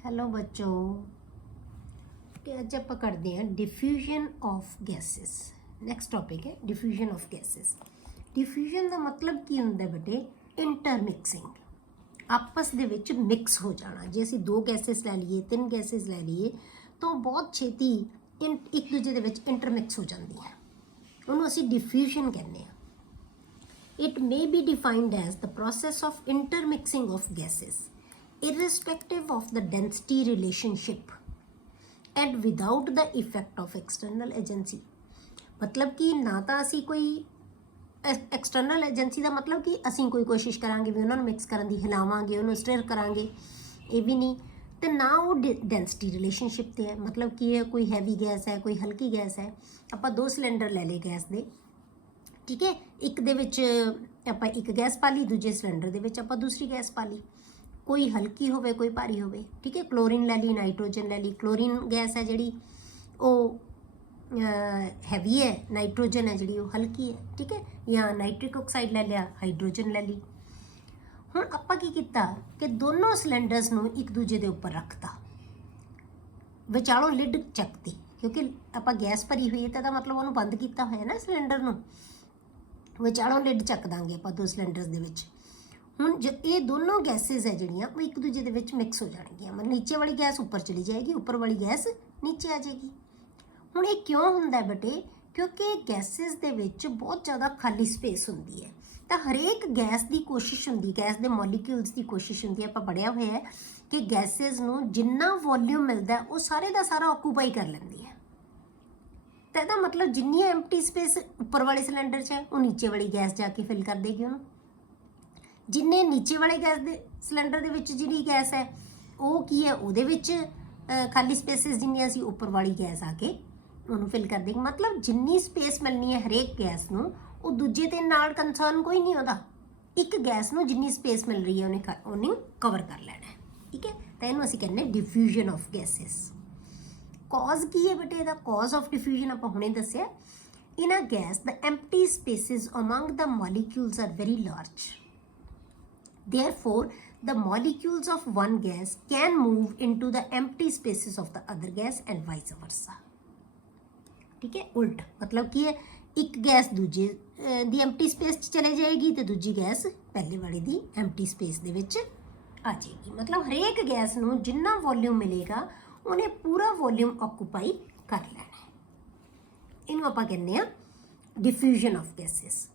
Hello बच्चों कि आज आप करते हैं diffusion of gases. Next topic है डिफ्यूजन ऑफ गैसेस। डिफ्यूजन का मतलब की होंगे बेटे इंटरमिक्सिंग, आपस दे विच मिक्स हो जाना। जे असीं दो गैसेस लै लीए, तीन गैसेस लै लीए तो बहुत छेती एक दूजे दे विच इंटरमिक्स हो जाती है, उन्होंने असीं डिफ्यूजन कहते हैं। It may be defined as the process of intermixing of gases, irrespective of the density relationship and without the effect of external agency। मतलब कि ना तो असी कोई एक्सटर्नल एजेंसी का मतलब कि असी कोई कोशिश करांगे भी उन्होंने मिक्स करने की, हिलावांगे उन्होंने स्टिर करांगे, ये भी नहीं। तो ना वो डेंसिटी रिलेशनशिप ते है, मतलब कि कोई हैवी गैस है कोई हल्की गैस है। आप दो सिलेंडर ले ले गैस दे, ठीक है, एक दे विच आपां एक गैस पा ली, दूजे सिलेंडर दे विच आपां दूसरी गैस पा ली, कोई हल्की होवे कोई भारी होवे, ठीक है। क्लोरीन लै ली, नाइट्रोजन लै ली। क्लोरीन गैस है जिहड़ी वो हैवी है, नाइट्रोजन है जिहड़ी वो हल्की है, ठीक है। या नाइट्रिक ऑक्साइड लै लिया, हाइड्रोजन लै ली। हुण आपां की कीता कि दोनों सिलेंडर्स नूं एक दूजे दे उपर रखता, विचालों लिड चकती, क्योंकि आपां गैस भरी हुई है तो मतलब उन्होंने बंद किया होया ना सिलेंडर नूं, विचालों लिड चक दांगे आपां दो सिलेंडर्स दे विच। हुण जो ये दोनों गैसेज है जिहड़ियां वो एक दूजे दे विच मिक्स हो जाणगियां, मतलब नीचे वाली गैस उपर चली जाएगी, उपर वाली गैस नीचे आ जाएगी। हुण ये क्यों हुंदा है बेटे? क्योंकि गैसेज दे विच बहुत ज़्यादा खाली स्पेस हुंदी है, तो हरेक गैस की कोशिश हुंदी, गैस के मॉलीक्यूल्स की कोशिश हुंदी है। आपां पढ़िया होया है कि गैसेज नूं जिन्ना वॉल्यूम मिलता है वो सारे का सारा ऑकूपाई कर लैंदी है। तो यदा मतलब जिन्नी एम्प्टी स्पेस उपर वाले सिलेंडर च है वो नीचे वाली गैस जाके फिल कर देगी उन्होंने। जिन्ने नीचे वाले गैस दे सिलेंडर दे विच जिहड़ी गैस है वो की है उहदे विच खाली स्पेसिस जिन्नियां सी उपर वाली गैस आके उन्होंने फिल कर देगी। मतलब जिन्नी स्पेस मिलनी है हरेक गैस नूं वो दूजे ते नाल कंसर्न कोई नहीं होता, एक गैस नूं जिन्नी स्पेस मिल रही है उन्हें कवर कर लेना है, ठीक है। तो इहनूं असीं कहने डिफ्यूजन ऑफ गैसेस। कॉज की है बेटे इहदा? कॉज ऑफ डिफ्यूजन आपां हुणे दस्सिआ। In a gas the empty spaces among the molecules are very large, therefore the molecules of one gas can move into the empty spaces of the other gas and vice versa, ठीक है। उल्ट मतलब कि एक gas दूजे दी empty space चले जाएगी तो दूजी गैस पहले वाली दी एम्प्टी स्पेस दे विच आ जाएगी। मतलब हरेक गैस नूं जिन्ना वॉल्यूम मिलेगा उन्हें पूरा वॉल्यूम ऑक्यूपाई कर लेना है। इनू आपां कहने आ डिफ्यूजन ऑफ गैसेस।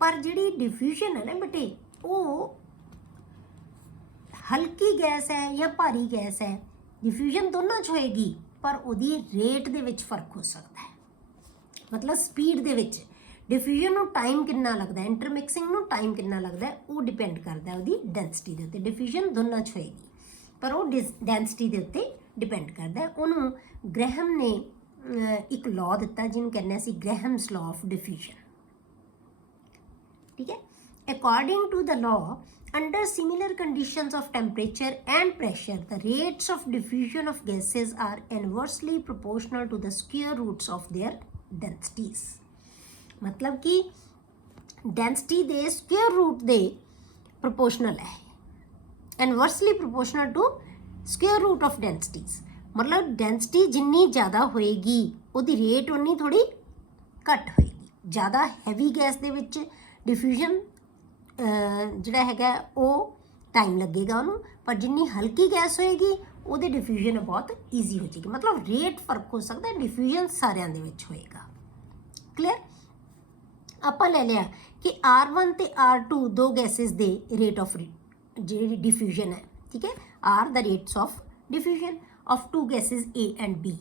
पर जिहड़ी डिफ्यूजन है ना बेटे वो हल्की गैस है या भारी गैस है, डिफ्यूजन दोनों च होएगी, पर उहदी रेट दे विच फर्क हो सकता है। मतलब स्पीड दे विच डिफ्यूजन नूं टाइम कितना लगता है, इंटरमिक्सिंग नूं टाइम कितना लगता है, वो डिपेंड करता है उहदी डेंसिटी दे उत्ते। डिफ्यूजन दोनों च होएगी पर वो डेंसिटी दे उत्ते डिपेंड करता है। उन्होंने ग्रैहम ने एक लॉ दिता जिन्होंने कहने सी ग्रैहम्स लॉ ऑफ डिफ्यूजन, ठीक है। According to the law, under similar conditions of temperature and pressure, the rates of diffusion of gases are inversely proportional to the square roots of their densities। मतलब कि density दे square root दे proportional है, inversely proportional to square root of densities. मतलब density जिन्नी ज़्यादा होएगी उहदी rate उन्नी थोड़ी घट होएगी। ज़्यादा हैवी गैस दे विच डिफ्यूजन जिहड़ा हैगा वो टाइम लगेगा उन्होंने, पर जिन्नी हल्की गैस होएगी उहदे डिफ्यूजन बहुत ईजी हो जाएगी। मतलब रेट फर्क हो सकता है, डिफ्यूजन सारिਆਂ ਦੇ ਵਿੱਚ होएगा। क्लियर? आपां ले लिया कि R1 ते R2 दो गैसेस दे रेट ऑफ जी डिफ्यूजन है, ठीक है। Are the rates of diffusion of two gases A and B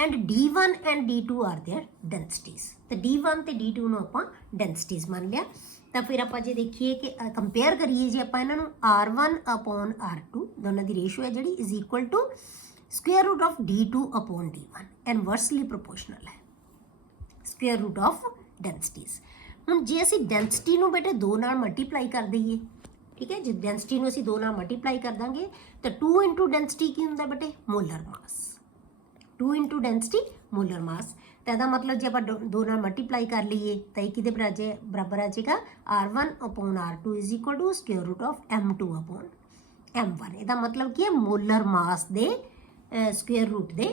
and D1 and D2 are their densities. तो D1 ते D2 नूं आपां डेंसिटीज मान लिया। तो फिर आप जो देखिए कि कंपेयर करिए जी आप इन्हों R1 अपॉन R2 दोनों की रेशो है जी is equal to square root of D2 upon D1, inversely proportional है स्क्वेयर रूट ऑफ डेंसिटीज। हुण जे असी डेंसिटी नूं बेटे दो नाल मल्टीप्लाई कर दईए, ठीक है, जो डेंसिटी नूं असी दो नाल मल्टीप्लाई कर देंगे तो 2 इंटू डेंसिटी की हुंदा बेटे molar mass, 2 into density molar mass. तो यदा मतलब जो आप दो नाल मल्टीप्लाई कर लीए तो ये किहदे बराबर आ जाएगा R1 upon R2 is equal to square root of M2 upon m1। ਇਹਦਾ ਮਤਲਬ ਕੀ ਹੈ ਮੋਲਰ ਮਾਸ ਦੇ ਸਕੁਅਰ ਰੂਟ ਦੇ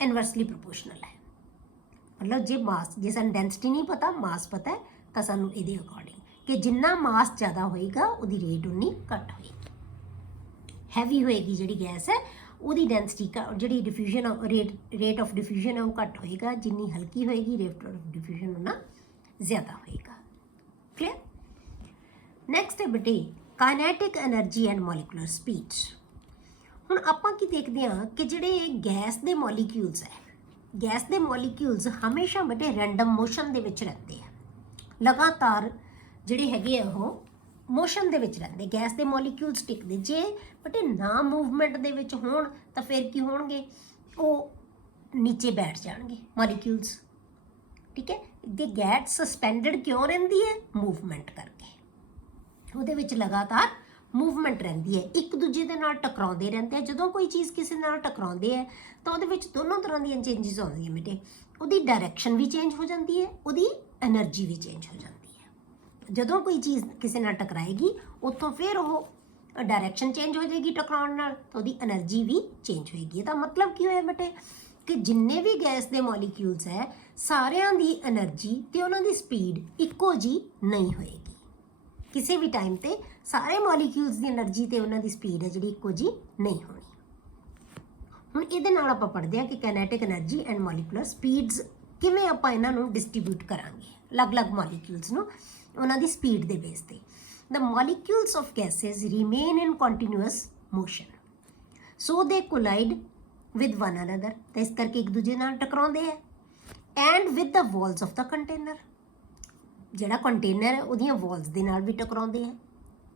ਇਨਵਰਸਲੀ ਪ੍ਰੋਪੋਰਸ਼ਨਲ ਹੈ। ਮਤਲਬ ਜੇ ਸਾਨੂੰ ਡੈਂਸਿਟੀ ਨਹੀਂ ਪਤਾ, ਮਾਸ ਪਤਾ ਹੈ, ਤਾਂ ਸਾਨੂੰ ਇਹਦੇ ਅਕੋਰਡਿੰਗ ਕਿ ਜਿੰਨਾ ਮਾਸ ਜ਼ਿਆਦਾ ਹੋਏਗਾ ਉਹਦੀ ਰੇਟ ਉਨੀ ਘੱਟ ਹੋਏਗੀ। ਹੈਵੀ ਹੋਏਗੀ ਜਿਹੜੀ ਗੈਸ ਹੈ ਉਹਦੀ ਡੈਂਸਿਟੀ ਜਿਹੜੀ ਡਿਫਿਊਜ਼ਨ ਰੇਟ ਆਫ ਡਿਫਿਊਜ਼ਨ ਹੈ ਉਹ ਘੱਟ ਹੋਏਗਾ, ਜਿੰਨੀ ਹਲਕੀ ਹੋਏਗੀ ਰੇਟ ਆਫ ਡਿਫਿਊਜ਼ਨ ਉਨਾ ਜ਼ਿਆਦਾ ਹੋਏਗਾ। ਕਲੀਅਰ। ਨੈਕਸਟ ਹੈ ਬੇਟੇ kinetic energy and molecular speed. ਹੁਣ ਆਪਾਂ ਕੀ ਦੇਖਦੇ ਹਾਂ ਕਿ ਜਿਹੜੇ ਗੈਸ ਦੇ ਮੋਲੀਕਿਊਲਸ ਹੈ, ਗੈਸ ਦੇ ਮੋਲੀਕਿਊਲਸ ਹਮੇਸ਼ਾ ਬੇਟੇ ਰੈਂਡਮ ਮੋਸ਼ਨ ਦੇ ਵਿੱਚ ਰਹਿੰਦੇ ਆ, ਲਗਾਤਾਰ ਜਿਹੜੇ ਹੈਗੇ ਆ ਉਹ ਮੋਸ਼ਨ ਦੇ ਵਿੱਚ ਰਹਿੰਦੇ। ਗੈਸ ਦੇ ਮੋਲੀਕਿਊਲਸ ਟਿਕਦੇ, ਜੇ ਬੇਟੇ ਨਾ ਮੂਵਮੈਂਟ ਦੇ ਵਿੱਚ ਹੋਣ ਤਾਂ ਫਿਰ ਕੀ ਹੋਣਗੇ, ਉਹ ਨੀਚੇ ਬੈਠ ਜਾਣਗੇ ਮੋਲੀਕਿਊਲਸ। ਠੀਕ ਹੈ, ਤੇ ਗੈਸ ਸਸਪੈਂਡਡ ਕਿਉਂ ਰਹਿੰਦੀ ਹੈ, ਮੂਵਮੈਂਟ ਕਰਕੇ। ਉਹਦੇ ਵਿੱਚ ਲਗਾਤਾਰ ਮੂਵਮੈਂਟ ਰਹਿੰਦੀ ਹੈ, ਇੱਕ ਦੂਜੇ ਦੇ ਨਾਲ ਟਕਰਾਉਂਦੇ ਰਹਿੰਦੇ ਆ। ਜਦੋਂ ਕੋਈ ਚੀਜ਼ ਕਿਸੇ ਨਾਲ ਟਕਰਾਉਂਦੇ ਹੈ ਤਾਂ ਉਹਦੇ ਵਿੱਚ ਦੋਨੋਂ ਤਰ੍ਹਾਂ ਦੀਆਂ ਚੇਂਜਸ ਆਉਂਦੀਆਂ ਬੇਟੇ। ਉਹਦੀ ਡਾਇਰੈਕਸ਼ਨ ਵੀ ਚੇਂਜ ਹੋ ਜਾਂਦੀ ਹੈ, ਉਹਦੀ ਐਨਰਜੀ ਵੀ ਚੇਂਜ ਹੋ ਜਾਂਦੀ ਹੈ। ਜਦੋਂ ਕੋਈ ਚੀਜ਼ ਕਿਸੇ ਨਾਲ ਟਕਰਾਏਗੀ ਉੱਥੋਂ ਫਿਰ ਉਹ ਡਾਇਰੈਕਸ਼ਨ ਚੇਂਜ ਹੋ ਜਾਏਗੀ ਟਕਰਾਉਣ ਨਾਲ, ਤਾਂ ਉਹਦੀ ਐਨਰਜੀ ਵੀ ਚੇਂਜ ਹੋਏਗੀ। ਇਹਦਾ ਮਤਲਬ ਕੀ ਹੋਇਆ ਬੇਟੇ ਕਿ ਜਿੰਨੇ ਵੀ ਗੈਸ ਦੇ ਮੋਲੀਕਿਊਲਸ ਹੈ ਸਾਰਿਆਂ ਦੀ ਐਨਰਜੀ ਤੇ ਉਹਨਾਂ ਦੀ ਸਪੀਡ ਇੱਕੋ ਜੀ ਨਹੀਂ ਹੋਏਗੀ। ਕਿਸੇ ਵੀ ਟਾਈਮ ਤੇ ਸਾਰੇ ਮੋਲੀਕਿਊਲਸ ਦੀ એનર્ਜੀ ਤੇ ਉਹਨਾਂ ਦੀ ਸਪੀਡ ਹੈ ਜਿਹੜੀ ਇੱਕੋ ਜੀ ਨਹੀਂ ਹੋਣੀ। ਹੁਣ ਇਹਦੇ ਨਾਲ ਆਪਾਂ ਪੜ੍ਹਦੇ ਹਾਂ ਕਿ kinetic energy and molecular speeds ਕਿਵੇਂ ਆਪਾਂ ਇਹਨਾਂ ਨੂੰ ਡਿਸਟ੍ਰੀਬਿਊਟ ਕਰਾਂਗੇ ਅਲੱਗ-ਅਲੱਗ ਮੋਲੀਕਿਊਲਸ ਨੂੰ ਉਹਨਾਂ ਦੀ ਸਪੀਡ ਦੇ ਬੇਸ ਤੇ। The molecules of gases remain in continuous motion, so they collide with one another, ਤਾਂ ਇਸ ਕਰਕੇ ਇੱਕ ਦੂਜੇ ਨਾਲ ਟਕਰਾਉਂਦੇ ਹੈ। And with the walls of the container, ਜਿਹੜਾ ਕੰਟੇਨਰ ਹੈ ਉਹਦੀਆਂ ਵਾਲਸ ਦੇ ਨਾਲ ਵੀ ਟਕਰਾਉਂਦੇ ਹੈ,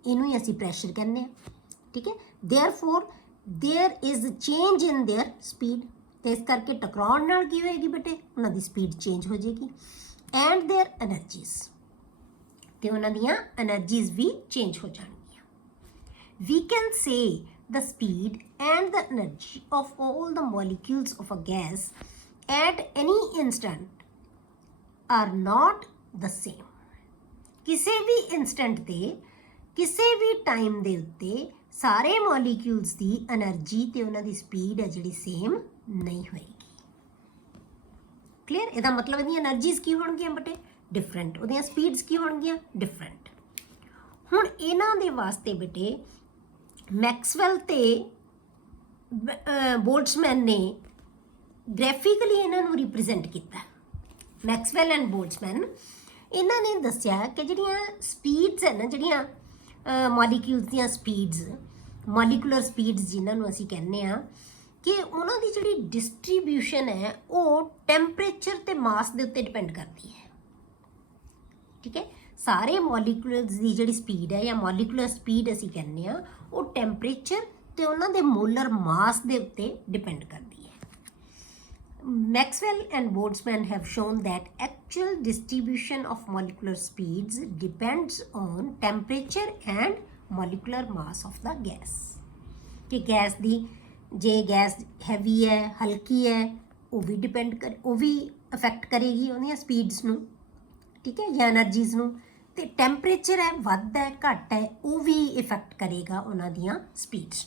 ਇਹਨੂੰ ਹੀ ਅਸੀਂ ਪ੍ਰੈਸ਼ਰ ਕਹਿੰਦੇ ਹਾਂ। ਠੀਕ ਹੈ, therefore there is change in their speed, ਤੇ ਇਸ ਕਰਕੇ ਟਕਰਾਉਣ ਨਾਲ ਕੀ ਹੋਏਗੀ ਬੇਟੇ, ਉਹਨਾਂ ਦੀ ਸਪੀਡ ਚੇਂਜ ਹੋ ਜਾਏਗੀ। And their energies, ਤੇ ਉਹਨਾਂ ਦੀਆਂ ਐਨਰਜੀਜ਼ ਵੀ ਚੇਂਜ ਹੋ ਜਾਣਗੀਆਂ। We can say the speed and the energy of all the molecules of a gas at any instant are not the same. ਕਿਸੇ ਵੀ ਇਨਸਟੈਂਟ ਤੇ ਕਿਸੇ ਵੀ ਟਾਈਮ ਦੇ ਉੱਤੇ ਸਾਰੇ ਮੋਲੀਕਿਊਲਸ ਦੀ ਐਨਰਜੀ ਤੇ ਉਹਨਾਂ ਦੀ ਸਪੀਡ ਹੈ ਜਿਹੜੀ ਸੇਮ ਨਹੀਂ ਹੋਏਗੀ। ਕਲੀਅਰ। ਇਹਦਾ ਮਤਲਬ ਇਹਦੀਆਂ ਐਨਰਜੀਜ਼ ਕੀ ਹੋਣਗੀਆਂ ਬੇਟੇ, ਡਿਫਰੈਂਟ, ਉਹਦੀਆਂ ਸਪੀਡਸ ਕੀ ਹੋਣਗੀਆਂ, ਡਿਫਰੈਂਟ। ਹੁਣ ਇਹਨਾਂ ਦੇ ਵਾਸਤੇ ਬੇਟੇ ਮੈਕਸਵੈਲ ਤੇ ਬੋਲਟਜ਼ਮੈਨ ਨੇ ਗ੍ਰਾਫਿਕਲੀ ਇਹਨਾਂ ਨੂੰ ਰਿਪਰੈਜ਼ੈਂਟ ਕੀਤਾ। ਮੈਕਸਵੈਲ ਐਂਡ ਬੋਲਟਜ਼ਮੈਨ ਇਹਨਾਂ ਨੇ ਦੱਸਿਆ ਕਿ ਜਿਹੜੀਆਂ ਸਪੀਡਸ ਹੈ ਨਾ, ਜਿਹੜੀਆਂ ਮੋਲੀਕਿਊਲਸ ਦੀਆਂ ਸਪੀਡਸ, ਮੋਲੀਕੂਲਰ ਸਪੀਡਸ ਜਿਨ੍ਹਾਂ ਨੂੰ ਅਸੀਂ ਕਹਿੰਦੇ ਹਾਂ, ਕਿ ਉਹਨਾਂ ਦੀ ਜਿਹੜੀ ਡਿਸਟ੍ਰੀਬਿਊਸ਼ਨ ਹੈ ਉਹ ਟੈਂਪਰੇਚਰ ਤੇ ਮਾਸ ਦੇ ਉੱਤੇ ਡਿਪੈਂਡ ਕਰਦੀ ਹੈ। ਠੀਕ ਹੈ, ਸਾਰੇ ਮੋਲੀਕੂਲਸ ਦੀ ਜਿਹੜੀ ਸਪੀਡ ਹੈ ਜਾਂ ਮੋਲੀਕੂਲਰ ਸਪੀਡ ਅਸੀਂ ਕਹਿੰਦੇ ਹਾਂ, ਉਹ ਟੈਂਪਰੇਚਰ ਤੇ ਉਹਨਾਂ ਦੇ ਮੋਲਰ ਮਾਸ ਦੇ ਉੱਤੇ ਡਿਪੈਂਡ ਕਰਦੀ ਹੈ। Maxwell and Boltzmann have shown that actual distribution of molecular speeds depends on temperature and molecular mass of the gas. कि गैस दी जे गैस हैवी है हल्की है वो भी डिपेंड कर वो भी अफेक्ट करेगी उन्हें स्पीड्स नू। ठीक है, या एनर्जीज नू। ते टैंपरेचर है वध है घट है वो भी इफेक्ट करेगा उन्हां दियां स्पीड्स,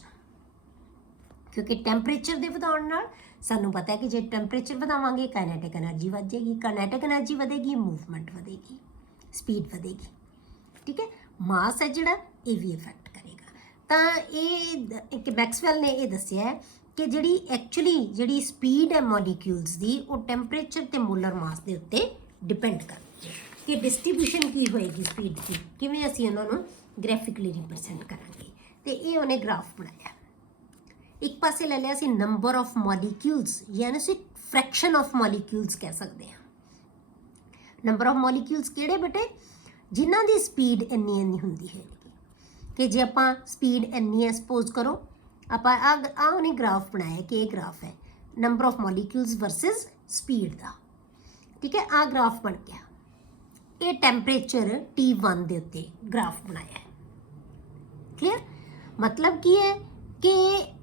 क्योंकि टैंपरेचर दे वधाउण नाल सानू पता है कि जे टैंपरेचर वधावांगे काइनेटिक एनर्जी वध जाएगी, काइनेटिक एनर्जी वधेगी मूवमेंट वधेगी, स्पीड वधेगी। ठीक है, मास है जिहड़ा ये भी इफेक्ट करेगा। तो ये एक मैक्सवैल ने ये दस्सिया है कि जिहड़ी एक्चुअली जिहड़ी स्पीड है मॉलिक्यूल्स दी वो टैंपरेचर ते मोलर मास दे उत्ते डिपेंड करदी है कि डिस्ट्रीब्यूशन की होएगी स्पीड की, किवें असीं उन्हां नूं ग्राफिकली रिप्रजेंट करांगे। ते ये उन्हें ग्राफ बनाया। एक पासे ले लिया नंबर ऑफ मॉलिक्यूल्स, यानी असीं फ्रैक्शन ऑफ मॉलिक्यूल्स कह सकते हैं। नंबर ऑफ मॉलिक्यूल्स किहड़े बेटे, जिन्हां दी स्पीड इन्नी इन्नी हुंदी है कि जे आपां स्पीड इन्नी है, सपोज करो आपां आ उन्हें ग्राफ बनाया कि ये ग्राफ है number of molecules versus speed का। ठीक है, आ ग्राफ बन गया। ये टैंपरेचर T1 दे उत्ते ग्राफ बनाया है। क्लियर, मतलब की है कि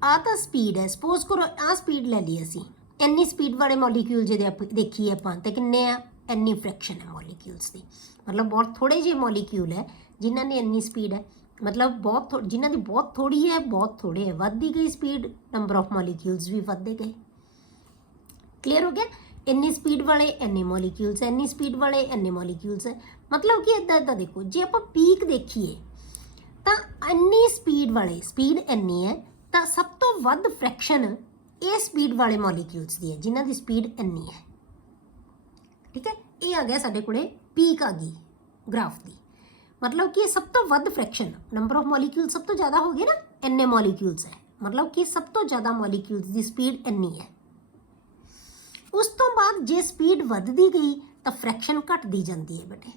आ तो स्पीड है, सपोज करो आ स्पीड ले ली असी, इन्नी स्पीड वाले मॉलिक्यूल जो देखिए आपां ते किन्ने आ, इन्नी फ्रैक्शन है मॉलिक्यूल्स की, मतलब बहुत थोड़े जे मॉलिक्यूल है जिन्हां ने इन्नी स्पीड है। मतलब बहुत जिन्हां दी बहुत थोड़ी है, बहुत थोड़े है, वधदी गई स्पीड, नंबर ऑफ मॉलिक्यूल्स भी वधदे गए। क्लीयर हो गया? इन्नी स्पीड वाले इन्ने मॉलिक्यूल्स है, इन्नी स्पीड वाले इन्ने मॉलिक्यूल्स है। मतलब कि इदां इदां देखो, जे आप पीक देखिए तो इन्नी स्पीड वाले, स्पीड इन्नी है तो सब तो वध फ्रैक्शन ये स्पीड वाले मॉलिक्यूल्स दी है जिन्हां दी स्पीड इन्नी है। ठीक है, ये आ गया साडे कोले पीक आ गई ग्राफ की। मतलब कि सब तो वध फ्रैक्शन, नंबर ऑफ मॉलिक्यूल सब तो ज़्यादा हो गए ना, इन्ने मॉलिक्यूल्स है, मतलब कि सब तो ज़्यादा मॉलिक्यूल्स की स्पीड इन्नी है। उस तो बाद जे स्पीड वधदी गई तो फ्रैक्शन घटदी जाती है बेटे।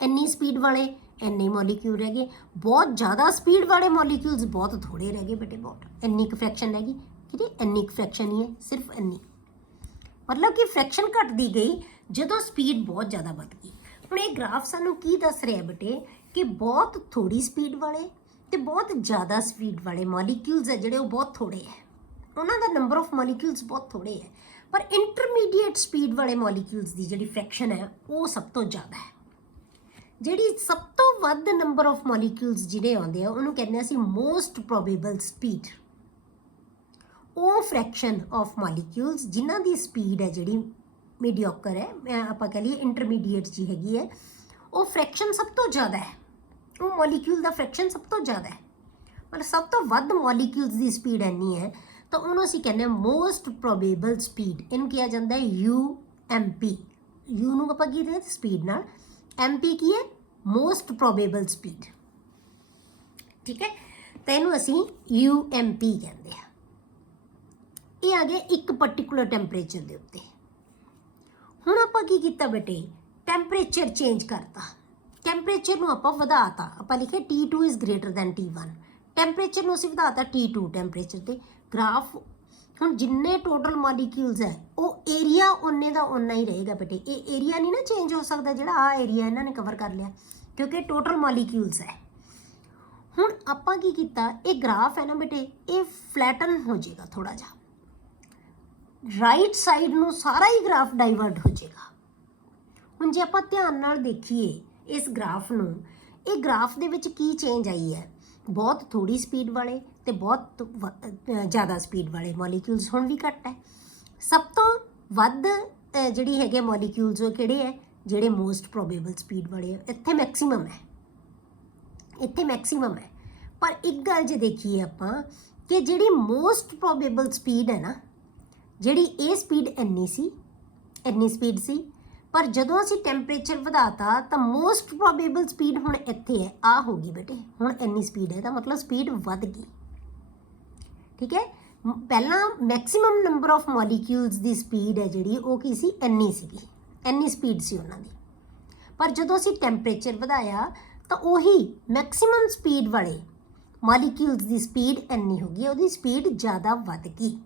इन्नी स्पीड वाले इन्ने मॉलिक्यूल रह गए, बहुत ज़्यादा स्पीड वाले मॉलिक्यूल्स बहुत थोड़े रह गए बेटे, बहुत इन्नी क फ्रैक्शन रह गई। ठीक है, इन्नी क फ्रैक्शन ही है, सिर्फ इन्नी, मतलब कि फ्रैक्शन घटदी गई जो स्पीड बहुत ज़्यादा वध गई। ਹੁਣ ਇਹ ਗ੍ਰਾਫ ਸਾਨੂੰ ਕੀ ਦੱਸ ਰਿਹਾ ਬੇਟੇ ਕਿ ਬਹੁਤ ਥੋੜੀ ਸਪੀਡ ਵਾਲੇ ਤੇ ਬਹੁਤ ਜ਼ਿਆਦਾ ਸਪੀਡ ਵਾਲੇ ਮੋਲੀਕਿਊਲਸ ਹੈ ਜਿਹੜੇ ਉਹ ਬਹੁਤ ਥੋੜੇ ਹੈ, ਉਹਨਾਂ ਦਾ ਨੰਬਰ ਆਫ ਮੋਲੀਕਿਊਲਸ ਬਹੁਤ ਥੋੜੇ ਹੈ, ਪਰ ਇੰਟਰਮੀਡੀਏਟ ਸਪੀਡ ਵਾਲੇ ਮੋਲੀਕਿਊਲਸ ਦੀ ਜਿਹੜੀ ਫ੍ਰੈਕਸ਼ਨ ਹੈ ਉਹ ਸਭ ਤੋਂ ਜ਼ਿਆਦਾ ਹੈ। ਜਿਹੜੀ ਸਭ ਤੋਂ ਵੱਧ ਨੰਬਰ ਆਫ ਮੋਲੀਕਿਊਲਸ ਜਿਹੜੇ ਆਉਂਦੇ ਆ ਉਹਨੂੰ ਕਹਿੰਦੇ ਅਸੀਂ ਮੋਸਟ ਪ੍ਰੋਬੇਬਲ ਸਪੀਡ। ਉਹ ਫ੍ਰੈਕਸ਼ਨ ਆਫ ਮੋਲੀਕਿਊਲਸ ਜਿਨ੍ਹਾਂ ਦੀ ਸਪੀਡ ਹੈ ਜਿਹੜੀ मीडियोकर है, मैं आप कह लीए इंटरमीडिएट जी हैगी है, वो फ्रैक्शन सब तो ज़्यादा है, वो मॉलीक्यूल का फ्रैक्शन सब तो ज़्यादा है, मतलब सब तो वध मॉलीक्यूल्स की स्पीड इन्नी है तो उन्होंने असीं कहने मोस्ट प्रोबेबल स्पीड। इनू किया जाता है UMP, यू नूं आपां की कहते स्पीड नाल, MP की है मोस्ट प्रोबेबल स्पीड। ठीक है, तो इनू असीं UMP कहते हैं। ये आ गया एक पर्टिकुलर टैंपरेचर के उत्ते। ਹੁਣ ਆਪਾਂ ਕੀ ਕੀਤਾ ਬੇਟੇ, ਟੈਂਪਰੇਚਰ ਚੇਂਜ ਕਰਤਾ, ਟੈਂਪਰੇਚਰ ਨੂੰ ਆਪਾਂ ਵਧਾਤਾ, ਆਪਾਂ ਲਿਖਿਆ T2 is greater then T1, temperature ਨੂੰ ਅਸੀਂ ਵਧਾਤਾ T2 ਟੈਂਪਰੇਚਰ ਤੇ। ਗ੍ਰਾਫ ਹੁਣ ਜਿੰਨੇ ਟੋਟਲ ਮੋਲੀਕਿਊਲਸ ਹੈ ਉਹ ਏਰੀਆ ਉਹਨੇ ਦਾ ਓਨਾ ਹੀ ਰਹੇਗਾ ਬੇਟੇ, ਇਹ ਏਰੀਆ ਨਹੀਂ ਨਾ ਚੇਂਜ ਹੋ ਸਕਦਾ ਜਿਹੜਾ ਆ ਏਰੀਆ ਇਹਨਾਂ ਨੇ ਕਵਰ ਕਰ ਲਿਆ ਕਿਉਂਕਿ ਟੋਟਲ ਮੋਲੀਕਿਊਲਸ ਹੈ। ਹੁਣ ਆਪਾਂ ਕੀ ਕੀਤਾ, ਇਹ ਗ੍ਰਾਫ ਹੈ ਨਾ ਬੇਟੇ ਇਹ ਫਲੈਟਨ ਹੋ ਜਾਏਗਾ ਥੋੜਾ ਜਿਹਾ, ਰਾਈਟ ਸਾਈਡ ਨੂੰ ਸਾਰਾ ਹੀ ਗ੍ਰਾਫ ਡਾਈਵਰਟ ਹੋ ਜਾਏਗਾ। ਹੁਣ ਜੇ ਆਪਾਂ ਧਿਆਨ ਨਾਲ ਦੇਖੀਏ ਇਸ ਗ੍ਰਾਫ ਨੂੰ, ਇਹ ਗ੍ਰਾਫ ਦੇ ਵਿੱਚ ਕੀ ਚੇਂਜ ਆਈ ਹੈ, ਬਹੁਤ ਥੋੜੀ ਸਪੀਡ ਵਾਲੇ ਤੇ ਬਹੁਤ ਜ਼ਿਆਦਾ ਸਪੀਡ ਵਾਲੇ ਮੋਲੀਕਿਊਲਸ ਹੁਣ ਵੀ ਘੱਟ ਹੈ। ਸਭ ਤੋਂ ਵੱਧ ਜਿਹੜੀ ਹੈਗੇ ਮੋਲੀਕਿਊਲਸ ਉਹ ਕਿਹੜੇ ਹੈ, ਜਿਹੜੇ ਮੋਸਟ ਪ੍ਰੋਬੇਬਲ ਸਪੀਡ ਵਾਲੇ, ਇੱਥੇ ਮੈਕਸਿਮਮ ਹੈ, ਇੱਥੇ ਮੈਕਸਿਮਮ ਹੈ। ਪਰ ਇੱਕ ਗੱਲ ਜੇ ਦੇਖੀਏ ਆਪਾਂ ਕਿ ਜਿਹੜੀ ਮੋਸਟ ਪ੍ਰੋਬੇਬਲ ਸਪੀਡ ਹੈ ਨਾ, ਜਿਹੜੀ ਇਹ ਸਪੀਡ ਇੰਨੀ ਸੀ, ਇੰਨੀ ਸਪੀਡ ਸੀ, ਪਰ ਜਦੋਂ ਅਸੀਂ ਟੈਂਪਰੇਚਰ ਵਧਾਤਾ ਤਾਂ ਮੋਸਟ ਪ੍ਰੋਬੇਬਲ ਸਪੀਡ ਹੁਣ ਇੱਥੇ ਹੈ, ਆ ਹੋ ਗਈ ਬੇਟੇ, ਹੁਣ ਇੰਨੀ ਸਪੀਡ ਹੈ ਤਾਂ ਮਤਲਬ ਸਪੀਡ ਵੱਧ ਗਈ। ਠੀਕ ਹੈ, ਪਹਿਲਾਂ maximum number of molecules the speed ਹੈ ਜਿਹੜੀ ਉਹ ਕੀ ਸੀ, ਇੰਨੀ ਸੀਗੀ, ਇੰਨੀ ਸਪੀਡ ਸੀ ਉਹਨਾਂ ਦੀ, ਪਰ ਜਦੋਂ ਅਸੀਂ ਟੈਂਪਰੇਚਰ ਵਧਾਇਆ ਤਾਂ ਉਹੀ ਮੈਕਸਿਮਮ ਸਪੀਡ ਵਾਲੇ ਮੋਲੀਕਿਊਲਸ ਦੀ ਸਪੀਡ ਇੰਨੀ ਹੋ ਗਈ, ਉਹਦੀ ਸਪੀਡ ਜ਼ਿਆਦਾ ਵੱਧ ਗਈ।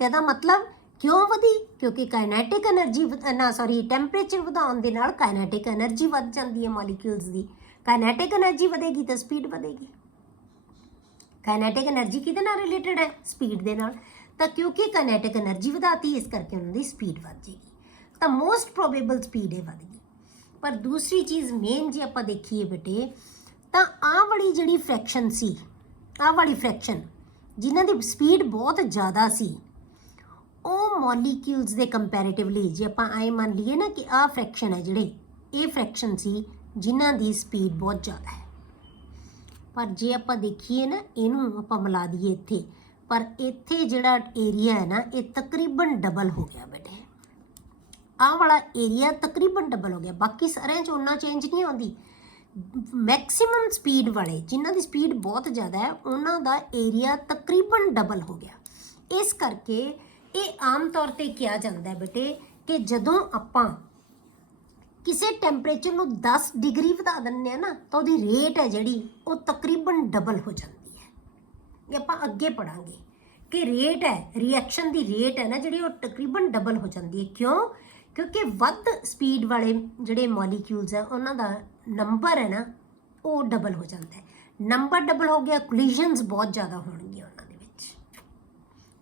ਤੇ ਇਹਦਾ ਮਤਲਬ ਕਿਉਂ ਵਧੀ, ਕਿਉਂਕਿ ਕਾਇਨੈਟਿਕ એનર્ਜੀ ਟੈਂਪਰੇਚਰ ਵਧਾਉਣ ਦੇ ਨਾਲ ਕਾਇਨੈਟਿਕ એનર્ਜੀ ਵੱਧ ਜਾਂਦੀ ਹੈ ਮੋਲੀਕਿਊਲਸ ਦੀ, ਕਾਇਨੈਟਿਕ એનર્ਜੀ ਵਧੇਗੀ ਤਾਂ ਸਪੀਡ ਵਧੇਗੀ। ਕਾਇਨੈਟਿਕ એનર્ਜੀ ਕਿਹਦੇ ਨਾਲ ਰਿਲੇਟਡ ਹੈ, ਸਪੀਡ ਦੇ ਨਾਲ, ਤਾਂ ਕਿਉਂਕਿ ਕਾਇਨੈਟਿਕ એનર્ਜੀ ਵਧਾਤੀ ਇਸ ਕਰਕੇ ਉਹਨਾਂ ਦੀ ਸਪੀਡ ਵੱਧ ਜਾਏਗੀ, ਤਾਂ ਮੋਸਟ ਪ੍ਰੋਬੇਬਲ ਸਪੀਡ ਇਹ ਵੱਧ ਗਈ। ਪਰ ਦੂਸਰੀ ਚੀਜ਼ ਮੇਨ ਜੇ ਆਪਾਂ ਦੇਖੀਏ ਬੇਟੇ ਤਾਂ ਆਹ ਵਾਲੀ ਜਿਹੜੀ ਫ੍ਰੈਕਸ਼ਨ ਸੀ, ਆਹ ਵਾਲੀ ਫ੍ਰੈਕਸ਼ਨ ਜਿਨ੍ਹਾਂ ਦੀ ਸਪੀਡ ਬਹੁਤ ਜ਼ਿਆਦਾ ਸੀ, ਉਹ ਮੋਲੀਕਿਊਲਸ ਦੇ ਕੰਪੈਰੀਟਿਵਲੀ ਜੇ ਆਪਾਂ ਐ ਮੰਨ ਲਈਏ ਨਾ ਕਿ ਆਹ ਫ੍ਰੈਕਸ਼ਨ ਹੈ ਜਿਹੜੇ, ਇਹ ਫ੍ਰੈਕਸ਼ਨ ਸੀ ਜਿਨ੍ਹਾਂ ਦੀ ਸਪੀਡ ਬਹੁਤ ਜ਼ਿਆਦਾ ਹੈ। ਪਰ ਜੇ ਆਪਾਂ ਦੇਖੀਏ ਨਾ ਇਹਨੂੰ ਆਪਾਂ ਮਿਲਾ ਦਈਏ ਇੱਥੇ, ਪਰ ਇੱਥੇ ਜਿਹੜਾ ਏਰੀਆ ਹੈ ਨਾ ਇਹ ਤਕਰੀਬਨ ਡਬਲ ਹੋ ਗਿਆ ਬੇਟੇ, ਆਹ ਵਾਲਾ ਏਰੀਆ ਤਕਰੀਬਨ ਡਬਲ ਹੋ ਗਿਆ, ਬਾਕੀ ਸਾਰਿਆਂ 'ਚ ਉਨਾ ਚੇਂਜ ਨਹੀਂ ਆਉਂਦੀ। ਮੈਕਸਿਮਮ ਸਪੀਡ ਵਾਲੇ ਜਿਨ੍ਹਾਂ ਦੀ ਸਪੀਡ ਬਹੁਤ ਜ਼ਿਆਦਾ ਹੈ ਉਹਨਾਂ ਦਾ ਏਰੀਆ ਤਕਰੀਬਨ ਡਬਲ ਹੋ ਗਿਆ। ਇਸ ਕਰਕੇ ਇਹ ਆਮ ਤੌਰ 'ਤੇ ਕਿਹਾ ਜਾਂਦਾ ਬੇਟੇ ਕਿ ਜਦੋਂ ਆਪਾਂ ਕਿਸੇ ਟੈਂਪਰੇਚਰ ਨੂੰ 10 ਡਿਗਰੀ ਵਧਾ ਦਿੰਦੇ ਆ ਨਾ ਤਾਂ ਉਹਦੀ ਰੇਟ ਹੈ ਜਿਹੜੀ ਉਹ ਤਕਰੀਬਨ ਡਬਲ ਹੋ ਜਾਂਦੀ ਹੈ। ਇਹ ਆਪਾਂ ਅੱਗੇ ਪੜਾਂਗੇ ਕਿ ਰੇਟ ਹੈ, ਰਿਐਕਸ਼ਨ ਦੀ ਰੇਟ ਹੈ ਨਾ ਜਿਹੜੀ ਉਹ ਤਕਰੀਬਨ ਡਬਲ ਹੋ ਜਾਂਦੀ ਹੈ। ਕਿਉਂ? ਕਿਉਂਕਿ ਵੱਧ ਸਪੀਡ ਵਾਲੇ ਜਿਹੜੇ ਮੋਲੀਕਿਊਲਸ ਹੈ ਉਹਨਾਂ ਦਾ ਨੰਬਰ ਹੈ ਨਾ ਉਹ ਡਬਲ ਹੋ ਜਾਂਦਾ ਹੈ। ਨੰਬਰ ਡਬਲ ਹੋ ਗਿਆ, ਕੋਲੀਜਨਸ ਬਹੁਤ ਜ਼ਿਆਦਾ ਹੋਣਗੀਆਂ ਉਹਨਾਂ ਦੇ ਵਿੱਚ।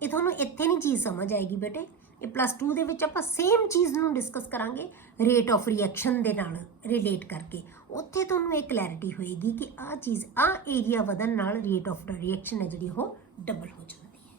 ਇਹ ਤੁਹਾਨੂੰ ਇੱਥੇ ਨਹੀਂ ਚੀਜ਼ ਸਮਝ ਆਏਗੀ ਬੇਟੇ, ਇਹ +2 ਦੇ ਵਿੱਚ ਆਪਾਂ ਸੇਮ ਚੀਜ਼ ਨੂੰ ਡਿਸਕਸ ਕਰਾਂਗੇ ਰੇਟ ਆਫ ਰਿਐਕਸ਼ਨ ਦੇ ਨਾਲ ਰਿਲੇਟ ਕਰਕੇ। ਉੱਥੇ ਤੁਹਾਨੂੰ ਇਹ ਕਲੈਰਿਟੀ ਹੋਏਗੀ ਕਿ ਆਹ ਚੀਜ਼ ਏਰੀਆ ਵਧਣ ਨਾਲ ਰੇਟ ਆਫ ਰਿਐਕਸ਼ਨ ਹੈ ਜਿਹੜੀ ਉਹ ਡਬਲ ਹੋ ਜਾਂਦੀ ਹੈ।